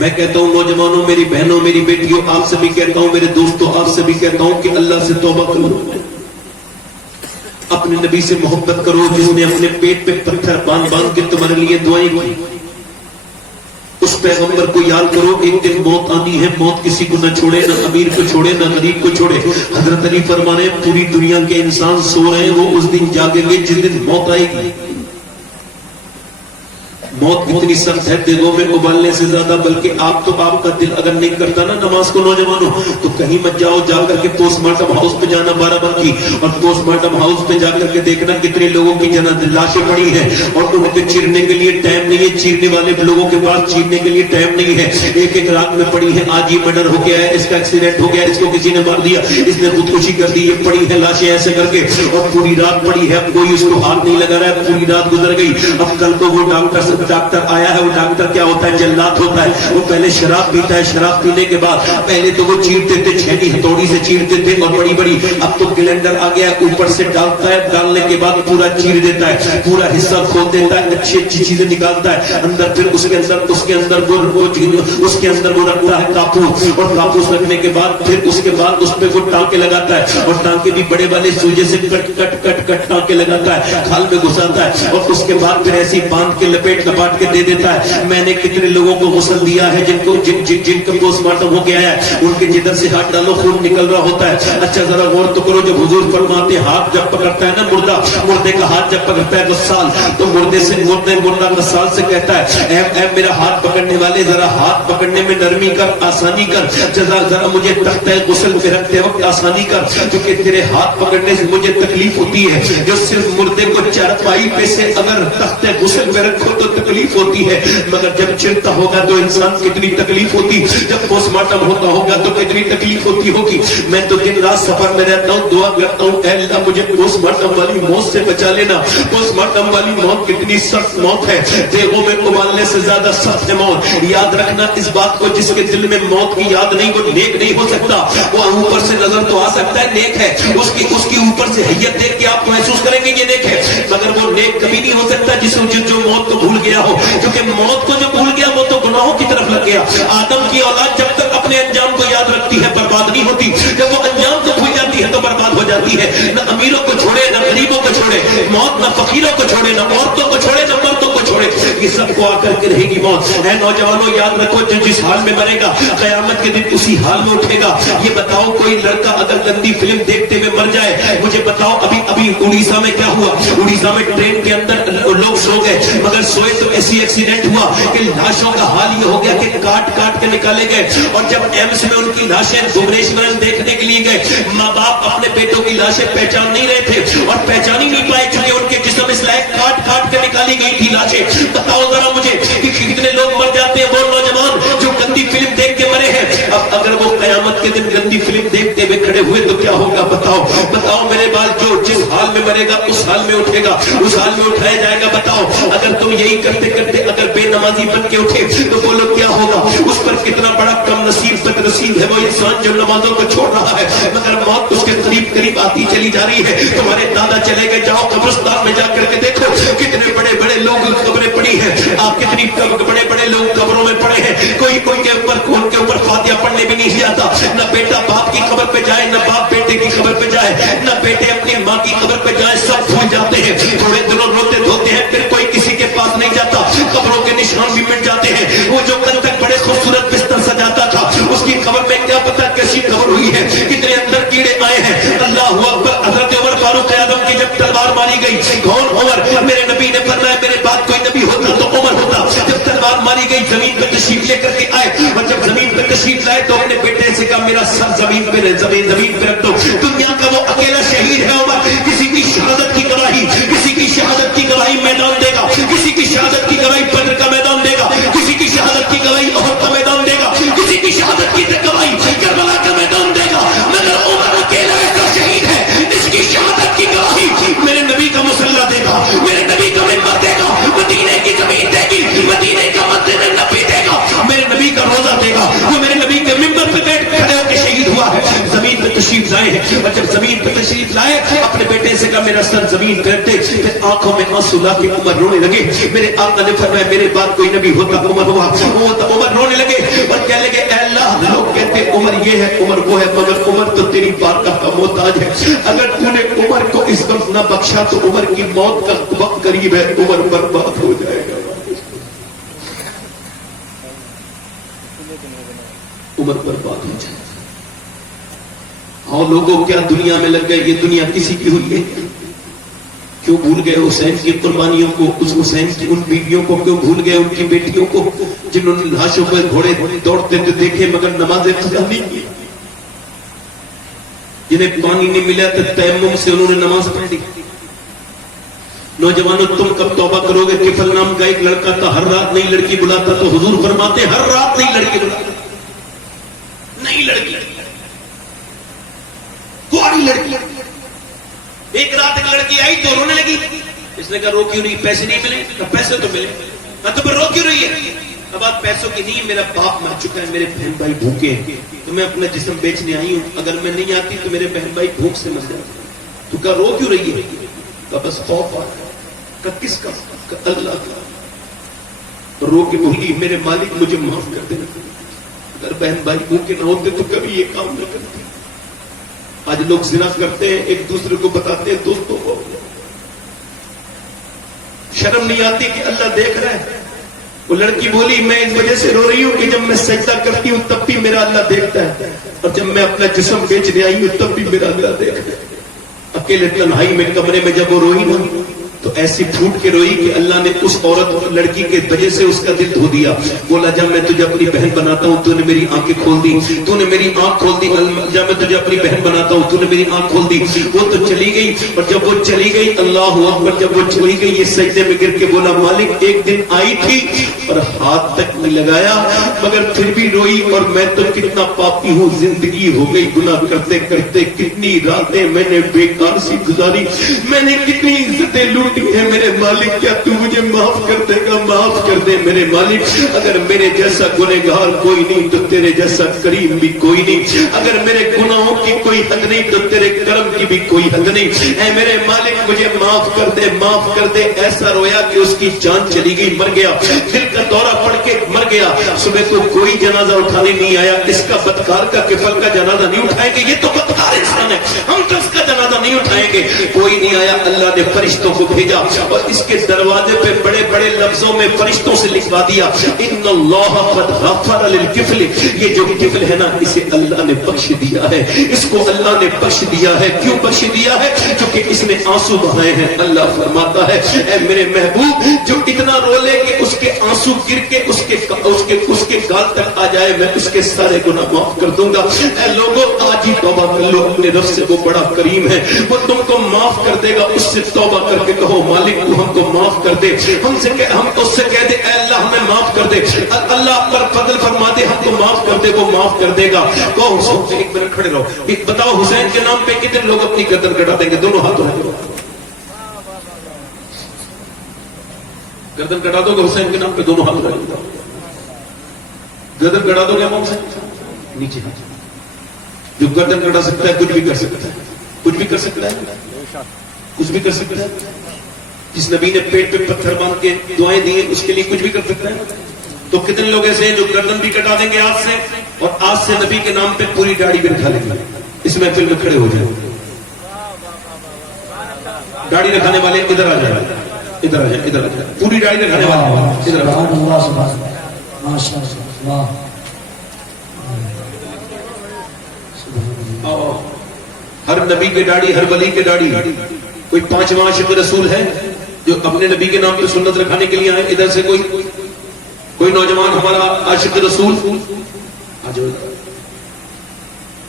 میں کہتا ہوں نوجوانوں، میری بہنوں، میری بیٹیوں، آپ سے بھی کہتا ہوں، میرے دوستوں، آپ سے بھی کہتا ہوں کہ اللہ سے توبہ کرو، اپنے نبی سے محبت کرو جس نے اپنے پیٹ پہ پتھر باندھ باندھ کے تمہارے لیے دعائیں کی. اس پیغمبر کو یاد کرو، ایک دن موت آنی ہے، موت کسی کو نہ چھوڑے، نہ امیر کو چھوڑے، نہ غریب کو چھوڑے. حضرت علی فرمانے پوری دنیا کے انسان سو رہے ہیں، وہ اس دن جاگیں گے جس دن موت آئے گی. موت اتنی سخت ہے دیگوں میں ابالنے سے زیادہ، بلکہ آپ کا دل اگر نہیں کرتا نا نماز کو نوجوانوں، تو کہیں مت جاؤ، جا کر کے پوسٹ مارٹم ہاؤس پہ جانا 12 بنکی، اور پوسٹ مارٹم ہاؤس پہ جا کر کے دیکھنا کتنے لوگوں کی لاشیں پڑی ہیں اور ان کے چیرنے کے لیے ٹائم نہیں ہے. چیرنے والے لوگوں کے پاس چیرنے کے لیے ٹائم نہیں ہے. ایک ایک رات میں پڑی ہے، آج یہ مرڈر ہو گیا ہے، اس کا ایکسیڈنٹ ہو گیا، اس کو کسی نے مار دیا، اس نے خودکشی کر دی، یہ پڑی ہے لاشیں ایسے کر کے، اور پوری رات پڑی ہے، کوئی اس کو ہاتھ نہیں لگا رہا ہے، پوری رات گزر گئی. اب کل کو وہ ڈاکٹر آیا ہے، وہ ڈاکٹر کیا ہوتا ہے؟ جلات ہوتا ہے. وہ پہلے شراب پیتا ہے، شراب پینے کے بعد پہلے تو وہ چیرتے تھے، چھینی ہتھوڑی سے چیرتے تھے اور بڑی بڑی، اب تو گلینڈر آ گیا، اوپر سے ڈالتا ہے، ڈالنے کے بعد پورا چیر دیتا ہے، پورا حصہ کھول دیتا ہے، اچھی اچھی چیزیں نکالتا ہے اندر. پھر اس کے اندر وہ رکھتا ہے کاپوس، اور کاپوس رکھنے کے بعد پھر اس کے بعد اس پہ وہ ٹانکے لگاتا ہے، اور ٹانکے بھی بڑے والے سوجے سے کٹ کٹ کٹ کٹ ٹانکے لگاتا ہے، کھال میں گھساتا ہے، اور اس کے بعد پھر ایسی باندھ کے لپیٹ لپاٹ کے دے دیتا ہے. میں نے کتنے لوگوں کو غسل دیا ہے جن کا پوسٹ مارٹم ہو گیا ہے، ان کے جدھر سے ہاتھ ڈالو خون نکل رہا ہوتا ہے. اچھا ذرا غور تو کرو، جب حضور فرماتے ہاتھ جب پکڑتا ہے نا مردے کا ہاتھ جب پکڑتا ہے غسال، تو مردہ غسال سے کہتا ہے اے میرا ہاتھ پکڑنے والے، ذرا ہاتھ پکڑنے میں نرمی کر، آسانی کر، ذرا مجھے تختہ غسل پہ رکھتے وقت آسانی کر، کیونکہ تیرے ہاتھ پکڑنے سے مجھے تکلیف ہوتی ہے. جو صرف مردے کو چارپائی پہ سے اگر تختہ غسل پہ رکھو تو تکلیف ہوتی ہے، مگر جب چرتا ہوگا تو انسان کتنی تکلیف ہوتی، جب پوسٹ مارٹم ہوتا ہوگا تو کتنی تکلیف ہوتی ہوگی. میں تو دن رات سفر میں رہتا ہوں، دعا کرتا ہوں اے اللہ مجھے پوسٹ مارٹم والی موت سے بچا لینا. پوسٹ مارٹم والی موت کتنی سخت موت ہے، دیگوں میں ابالنے سے زیادہ سخت ہے موت. یاد رکھنا اس بات کو، جس کے دل میں موت کی یاد نہیں وہ نیک نہیں ہو سکتا. وہ اوپر سے نظر تو آ سکتا ہے نیک ہے، اس کی اوپر سے حیت دیکھ کے آپ محسوس کریں گے یہ نیک ہے، مگر وہ نیک کبھی نہیں ہو سکتا جو موت کو بھول گیا ہو، کیونکہ موت کو جو بھول گیا وہ تو گناہوں کی طرف لگ گیا. آدم کی اولاد جب تک اپنے انجام کو یاد رکھتی ہے برباد نہیں ہوتی، جب وہ انجام کو بھول جاتی ہے تو برباد ہو جاتی ہے. نہ امیروں کو چھوڑے، نہ غریبوں کو چھوڑے موت، نہ فقیروں کو چھوڑے، نہ عورتوں کو چھوڑے، نہ مردوں کو چھوڑے، یہ سب کو آ کر کے رہے گی موت. اے نوجوانوں یاد رکھو، جو جس حال میں مرے گا قیامت کے دن اسی حال میں اٹھے گا. یہ بتاؤ کوئی لڑکا اگر گندی فلم دیکھتے ہوئے مر جائے، مجھے بتاؤ ابھی اڑیسہ میں کیا ہوا؟ اڑیسہ میں ٹرین کے اندر لوگ سو گئے، مگر سوئے تو ایسی ایکسیڈنٹ ہوا کہ لاشوں کا حال یہ ہو گیا کہ کاٹ کاٹ کے نکالے گئے. اور جب ایمس میں ان کی لاشیں بھونیشور دیکھنے کے لیے گئے، ماں باپ اپنے بیٹوں کی لاشیں پہچان نہیں رہے تھے اور پہچان ہی نہیں پائے کیونکہ ان کے جسم اس لائق کاٹ کاٹ کے نکالی گئی تھی لاشیں. بتاؤ ذرا مجھے کہ کتنے لوگ مر جاتے ہیں وہ نوجوان جو گندی فلم دیکھ کے مرے ہیں. اب اگر وہ قیامت کے دن گندی فلم دیکھتے ہوئے کھڑے ہوئے تو کیا ہوگا؟ بتاؤ میرے بات، جو جس حال میں مرے گا اس حال میں اٹھے گا، اس حال میں اٹھایا جائے گا. بتاؤ اگر تم یہی کرتے کرتے اگر بے نمازی بن کے اٹھے تو بولو کیا ہوگا؟ اس پر کتنا بڑا کم نصیب بد نصیب ہے وہ انسان جو نمازوں کو چھوڑ رہا ہے، مگر موت اس کے قریب قریب آتی چلی جا رہی ہے. تمہارے دادا چلے گئے، جاؤ قبرستان میں جا کر کے دیکھو کتنے بڑے بڑے لوگ قبریں پڑی ہیں. آپ کتنی بڑے بڑے لوگ قبروں میں پڑے ہیں، کوئی کے اوپر فاتحہ پڑھنے بھی نہیں جاتا. نہ بیٹا باپ کی قبر پہ جائے، نہ باپ بیٹے کی قبر پہ جائے، نہ بیٹے اپنی ماں کی قبر پہ جائے، سب بھول جاتے ہیں. تھوڑے دنوں روتے دھوتے ہیں، پھر کوئی کسی کے پاس نہیں جاتا، قبروں کے نشان بھی مٹ جاتے ہیں. وہ جو کل تک بڑے خوبصورت بستر سجاتا تھا اس کی قبر میں کیا پتا کیسی قبر ہوئی ہے، کتنے اندر کیڑے آئے ہیں. اللہ اکبر. حضرت عمر فاروق اعظم کی جب تلوار ماری گئی، کون عمر؟ میرے نبی نے فرمایا میرے بعد کوئی نبی ہوتا گئی, زمین پہ تشریف لے کر کے آئے, اور جب زمین پہ تشریف لائے تو اپنے بیٹے سے کہا میرا سر زمین پہ رکھ دو. دنیا کا وہ اکیلا شہید ہے عمر, کسی کی شہادت کی گواہی, کسی کی شہادت کی گواہی میدان دے گا, کسی کی شہادت کی گواہی بدر کا میدان دے گا, کسی کی شہادت کی گواہی احد کا میدان دے گا, کسی کی شہادت کی گواہی کربلا کا میدان دے گا, مگر عمر اکیلا ایسا شہید ہے جس کی شہادت کی گواہی میرے نبی کا مصلی دے گا, میرے نبی کا منبر دے گا, مدینے کی زمین دے گی, مدینے کا مسجد نبی دے گا, میرے نبی کا روزہ دے گا, وہ میرے نبی کے منبر پہ بیٹھ کھڑے ہو کے شہید ہوا ہے. زمین پہ تشریف لائے ہیں, اور جب زمین پہ تشریف لائے اپنے بیٹے سے کہا میرا سر زمین پہ رکھ دے. پھر آنکھوں میں آنسو لا کے عمر رونے لگے. میرے آقا نے فرمایا میرے بعد کوئی نبی ہوتا عمر ہوا. وہ عمر رونے لگے اور کہنے لگے اے اللہ, لوگ کہتے عمر یہ ہے عمر وہ ہے, مگر عمر تو تیری بارگاہ کا محتاج ہے. اگر تو نے عمر کو اس وقت نہ بخشا تو عمر کی موت کا وقت قریب ہے, عمر برباد ہو جائے گا, عمر برباد ہو جائے گا. اور لوگوں کیا دنیا میں لگ گئے, یہ دنیا کسی کی ہوئی ہے. کیوں بھول گئے حسین کی قربانیوں کو, اس حسین کی ان بیویوں کو کیوں بھول گئے, ان کی بیٹیوں کو جنہوں نے لاشوں پر گھوڑے دوڑتے تھے دیکھے مگر نماز قضا نہیں کی, جنہیں پانی نہیں ملا تو تیمم سے انہوں نے نماز پڑھ لی. نوجوانوں تم کب توبہ کرو گے؟ کفل نام کا ایک لڑکا تھا, ہر رات نئی لڑکی بلاتا, تو حضور فرماتے ہر رات نئی لڑکی بلاتا, نئی لڑکی, کوڑی لڑکی. ایک رات ایک لڑکی آئی تو رونے لگی, اس نے کہا رو کیوں نہیں, پیسے نہیں ملے, پیسے تو ملے, تو پھر رو کیوں رہی ہے؟ اب بات پیسوں کی نہیں, میرا باپ مر چکا ہے, میرے بہن بھائی بھوکے ہیں, تو میں اپنا جسم بیچنے آئی ہوں, اگر میں نہیں آتی تو میرے بہن بھائی بھوک سے مر جاتے. تو کہا رو کیوں رہی ہے؟ کہا بس خوف آ رہا ہے. کہا کس کا؟ کہا اللہ کا. رو کے بولی میرے مالک مجھے معاف کر دینا, اگر بہن بھائی بھوکے نہ ہوتے تو کبھی یہ کام نہ کرتے. آج لوگ زنا کرتے ہیں, ایک دوسرے کو بتاتے ہیں دوستوں کو, شرم نہیں آتی کہ اللہ دیکھ رہا ہے. وہ لڑکی بولی میں اس وجہ سے رو رہی ہوں کہ جب میں سجدہ کرتی ہوں تب بھی میرا اللہ دیکھتا ہے, اور جب میں اپنا جسم بیچنے آئی ہوں تب بھی میرا اللہ دیکھتا ہے. اکیلے تنہائی میں کمرے میں جب وہ روئی نا تو ایسی پھوٹ کے روئی کہ اللہ نے اس عورت لڑکی کے وجہ سے اس کا دل دھو دیا. بولا جب میں تجھے اپنی بہن بناتا ہوں تو نے میری آنکھیں کھول دی, تو نے میری آنکھ کھول دی. جب میں تجھے اپنی بہن بناتا ہوں تو نے میری آنکھ کھول دی. وہ تو چلی گئی, اور جب وہ چلی گئی اللہ اکبر, جب وہ چلی گئی یہ سجدے میں گر کے بولا مالک ایک دن آئی تھی اور ہاتھ تک نہیں لگایا مگر پھر بھی روئی, اور میں تو کتنا پاپی ہوں, زندگی ہو گئی گناہ کرتے کرتے, کتنی راتیں میں نے بیکار سی گزاری, میں نے کتنی عزتیں لوٹی ہے میرے مالک, کیا تو مجھے معاف کر دے گا؟ معاف کر دے میرے مالک, اگر میرے جیسا گنہگار کوئی نہیں تو تیرے جیسا کریم بھی کوئی نہیں, اگر میرے گناہوں کی کوئی حد نہیں تو تیرے کرم کی بھی کوئی حد نہیں. اے میرے مالک مجھے معاف کر دے, معاف کر دے. ایسا رویا کہ اس کی جان چلی گئی, مر گیا, دل کا دورہ پڑ کے مر گیا. صبح کو کوئی جنازہ اٹھانے نہیں آیا, اس کا بدکار کا کفل کا جنازہ نہیں اٹھائیں گے, یہ تو بدکار انسان ہے, ہم تو اس کا جنازہ نہیں اٹھائیں گے. کوئی نہیں آیا, اللہ نے فرشتوں کو بھیجا اور اس کے دروازے پہ بڑے بڑے لفظوں میں فرشتوں سے لکھوا دیا ان اللہ قد غفر للکفل. یہ جو کفل ہے نا اسے اللہ نے بخش دیا ہے, اس کو اللہ نے بخش دیا ہے. کیوں بخش دیا ہے؟ کیونکہ اس نے آنسو بہائے ہیں. اللہ فرماتا ہے اے میرے محبوب جو اتنا رو لے کہ اس کے آنسو گر کے اس کے گال تک آ جائے, میں اس کے سارے گناہ معاف کر دوں گا. اے لوگوں آج ہی توبہ کر لو, اپنے رب سے وہ بڑا کریم ہے, وہ تم کو معاف کر دے گا. اس سے توبہ کر کے کہو مالک تو ہم کو معاف کر دے, ہم اس سے کہہ دے اے اللہ ہمیں معاف کر دے, اللہ پر فضل فرما دے, ہم کو معاف کر دے, وہ معاف کر دے گا. کہو حسین, ایک منٹ کھڑے رہو, بتاؤ حسین کے نام پہ کتنے لوگ اپنی گردن کٹا دیں گے؟ دونوں ہاتھوں گردن کٹا دو گے حسین کے نام پہ, دونوں ہاتھ گردن کٹا دو گے ہم سے نیچے. جو گردن کٹا سکتا ہے کچھ بھی کر سکتا ہے, کچھ بھی کر سکتا ہے, کچھ بھی کر سکتا ہے. جس نبی نے پیٹ پہ پتھر باندھ کے دعائیں دی اس کے لیے کچھ بھی کر سکتا ہے. تو کتنے لوگ ایسے ہیں جو گردن بھی کٹا دیں گے آج سے, اور آج سے نبی کے نام پہ پوری داڑھی بھی رکھا لیں گے. اس محفل میں کھڑے ہو جائیں, داڑھی رکھانے والے ادھر آ جائیں, ادھر آ جائیں, ادھر آ جائیں, پوری داڑھی رکھانے والے ادھر آ جائیں. ہر نبی کے داڑھی, ہر ولی کے داڑھی. کوئی 5واں عاشق رسول ہے جو اپنے نبی کے نام پہ سنت رکھانے کے لیے آئے ادھر سے؟ کوئی کوئی نوجوان ہمارا عاشق رسول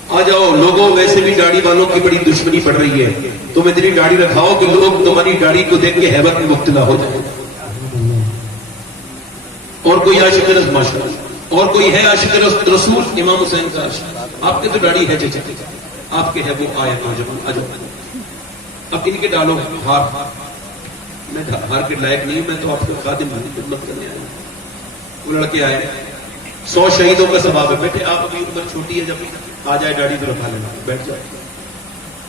آ جاؤ لوگوں، ویسے بھی داڑھی والوں کی بڑی دشمنی پڑ رہی ہے، تم اتنی داڑھی رکھاؤ کہ لوگ تمہاری داڑھی کو دیکھ کے ہیبت میں مبتلا ہو جائے. اور کوئی عاشق رسول ماشاءاللہ، اور کوئی ہے عاشق رسول؟ امام حسین کا عاشق. آپ کے تو داڑھی ہے چچا، آپ کے ہے وہ آئے نوجوان آ جاؤ. اب ان کے ڈالو ہار. میں ہار کے لائق نہیں، میں تو آپ کا خادم ہوں، خدمت کرنے آیا. وہ لڑکے آئے، 100 شہیدوں کا ثواب ہے. بیٹے آپ ابھی عمر چھوٹی ہے، جب آ جائے داڑھی تو رکھا لینا، بیٹھ جائے.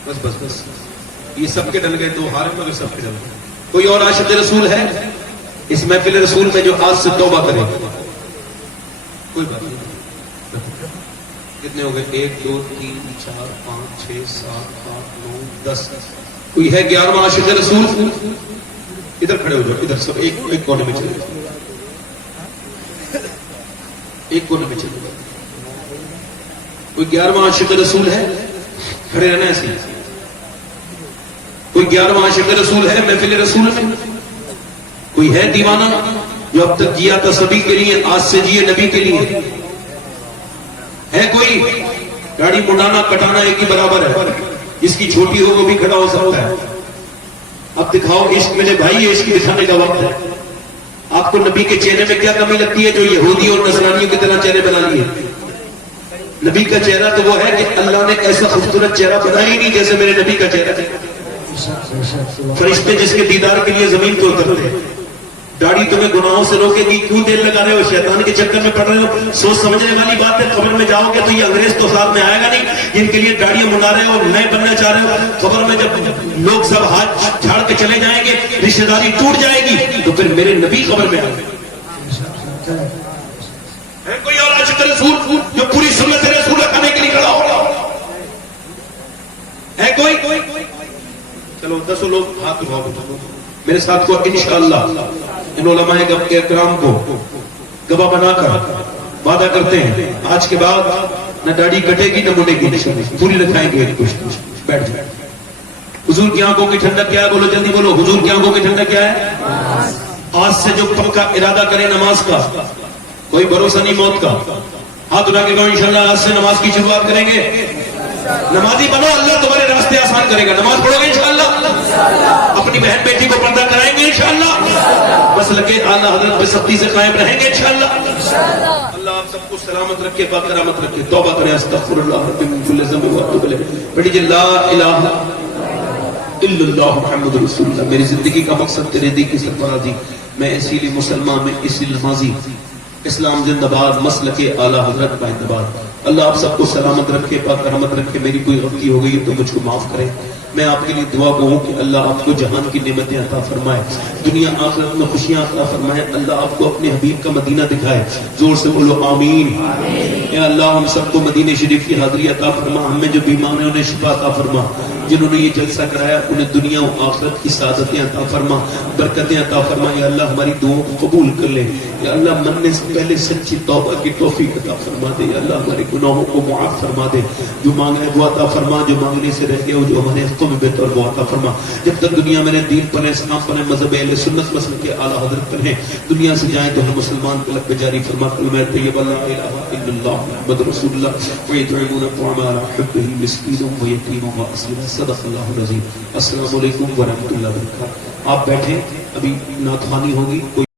بس بس بس یہ سب کے ڈل گئے تو ہار میں سب کے ڈل گئے. کوئی اور عاشق رسول ہے اس محفل رسول میں جو آج سے توبہ کرے؟ کوئی بات نہیں. کتنے ہو گئے؟ 1 2 3 4 5 6 7 8 9 10. کوئی ہے 11واں عاشق رسول؟ ادھر کھڑے ہو جاؤ، ادھر سب ایک کونے میں چلے جاؤ، ایک کونے میں چلے جاؤ. کوئی 11واں عاشق رسول ہے؟ کھڑے رہنا ایسے. کوئی 11واں عاشق رسول ہے محفل رسول میں؟ کوئی ہے دیوانہ جو اب تک جیا تھا سبھی کے لیے، آج سے جیے نبی کے لیے؟ ہے کوئی؟ داڑھی منڈانا کٹانا ایک ہی برابر ہے، جس کی چھوٹی ہو وہ بھی کھڑا ہو سکتا ہے. اب دکھاؤ عشق میرے بھائی، یہ عشق دکھانے کا وقت ہے. آپ کو نبی کے چہرے میں کیا کمی لگتی ہے جو یہودیوں اور نصرانیوں کی طرح چہرے بنا لیے؟ نبی کا چہرہ تو وہ ہے کہ اللہ نے ایسا خوبصورت چہرہ بنایا ہی نہیں جیسے میرے نبی کا چہرہ. فرشتے جس کے دیدار کے لیے زمین کو اترتے ہیں. داڑھی تمہیں گناہوں سے روکے گی، کیوں دیر لگا رہے ہو؟ شیطان کے چکر میں پڑ رہے ہو. سوچ سمجھنے والی بات ہے. قبر میں جاؤ گے تو یہ انگریز تو ساتھ میں آئے گا نہیں جن کے لیے داڑیاں منڈا رہے ہو، نئے بننا چاہ رہے ہو. قبر میں جب لوگ سب ہاتھ جھاڑ کے چلے جائیں گے، رشتہ داری ٹوٹ جائے گی، تو پھر میرے نبی قبر میں آئے گے. ہے کوئی اور عاشق رسول جو پوری سنت رسول رکھنے کے لیے کھڑا ہوگا؟ ہے کوئی؟ چلو 10 لوگ ہاتھ اٹھاؤ میرے ساتھ کو. انشاءاللہ ان علماء اکرام کو گواہ بنا کر وعدہ کرتے ہیں آج کے بعد نہ داڑھی کٹے گی نہ مڑے گی، پوری رکھائیں گے. بیٹھ جائیں. حضور کی آنکھوں کی ٹھنڈک کیا ہے؟ بولو جلدی بولو. حضور کی آنکھوں کی ٹھنڈک کیا ہے؟ آج سے جو پکا ارادہ کرے نماز کا، کوئی بھروسہ نہیں موت کا. ہاتھ اٹھا کے کہو انشاءاللہ آج سے نماز کی شروعات کریں گے. نمازی بنو، اللہ تمہارے راستے آسان کرے گا. نماز پڑھو گے انشاءاللہ. اپنی بہن بیٹی کو پردہ کرائیں گے انشاءاللہ. بس لگے اعلیٰ حضرت بستی سے قائم رہیں گے انشاءاللہ. اللہ آپ سب کو سلامت رکھے، باکرامت رکھے. توبہ کریں. استغفر اللہ ربی من کل ذنب واتوب الیہ. بیٹی جی لا الہ الا اللہ محمد رسول اللہ. میری زندگی کا مقصد تیرے دی کی سرفرازی. میں اسی لیے مسلمان، میں اسی لیے نمازی. اسلام زندہ باد، مسلک اعلیٰ حضرت زندہ باد. اللہ آپ سب کو سلامت رکھے، پاک رحمت رکھے. میری کوئی غلطی ہو گئی تو مجھ کو معاف کرے. میں آپ کے لیے دعا گو ہوں کہ اللہ آپ کو جہان کی نعمتیں عطا فرمائے، دنیا آخرت میں خوشیاں عطا فرمائے. اللہ آپ کو اپنے حبیب کا مدینہ دکھائے. زور سے بولو آمین. اے اللہ ہم سب کو مدینہ شریف کی حاضری عطا فرما. ہمیں جو بیمار ہیں انہیں شفا عطا فرما. جنہوں نے یہ جلسہ کرایا انہیں دنیا و آخرت کی سعادتیں عطا فرما، برکتیں عطا فرما. یا اللہ ہماری دعاؤں کو قبول کر لے. یا اللہ مرنے سے پہلے سچی توبہ کی توفیق عطا فرما دے. یا اللہ ہمارے گناہوں کو معاف فرما دے. جو مانگ رہے وہ عطا فرما، جو مانگنے سے رہ گئے ہو جو ہمارے حقوں میں بہتر وہ عطا فرما. جب تک دنیا میں دین پر ہے، اسلام پر ہے، مذہب اہل سنت مسلک کے اعلیٰ حضرت پر ہیں، دنیا سے جائیں تو ہم مسلمان کو لگ پہ جاری فرما. کلمہ طیبہ لا الہ الا اللہ محمد رسول اللہ. وَيُطْعِمُونَ الطَّعَامَ عَلَىٰ حُبِّهِ مِسْكِينًا وَيَتِيمًا وَأَسِيرًا. صدق اللہ العظیم. السلام علیکم ورحمۃ اللہ وبرکاتہ. آپ بیٹھیں، ابھی نعت خوانی ہوگی.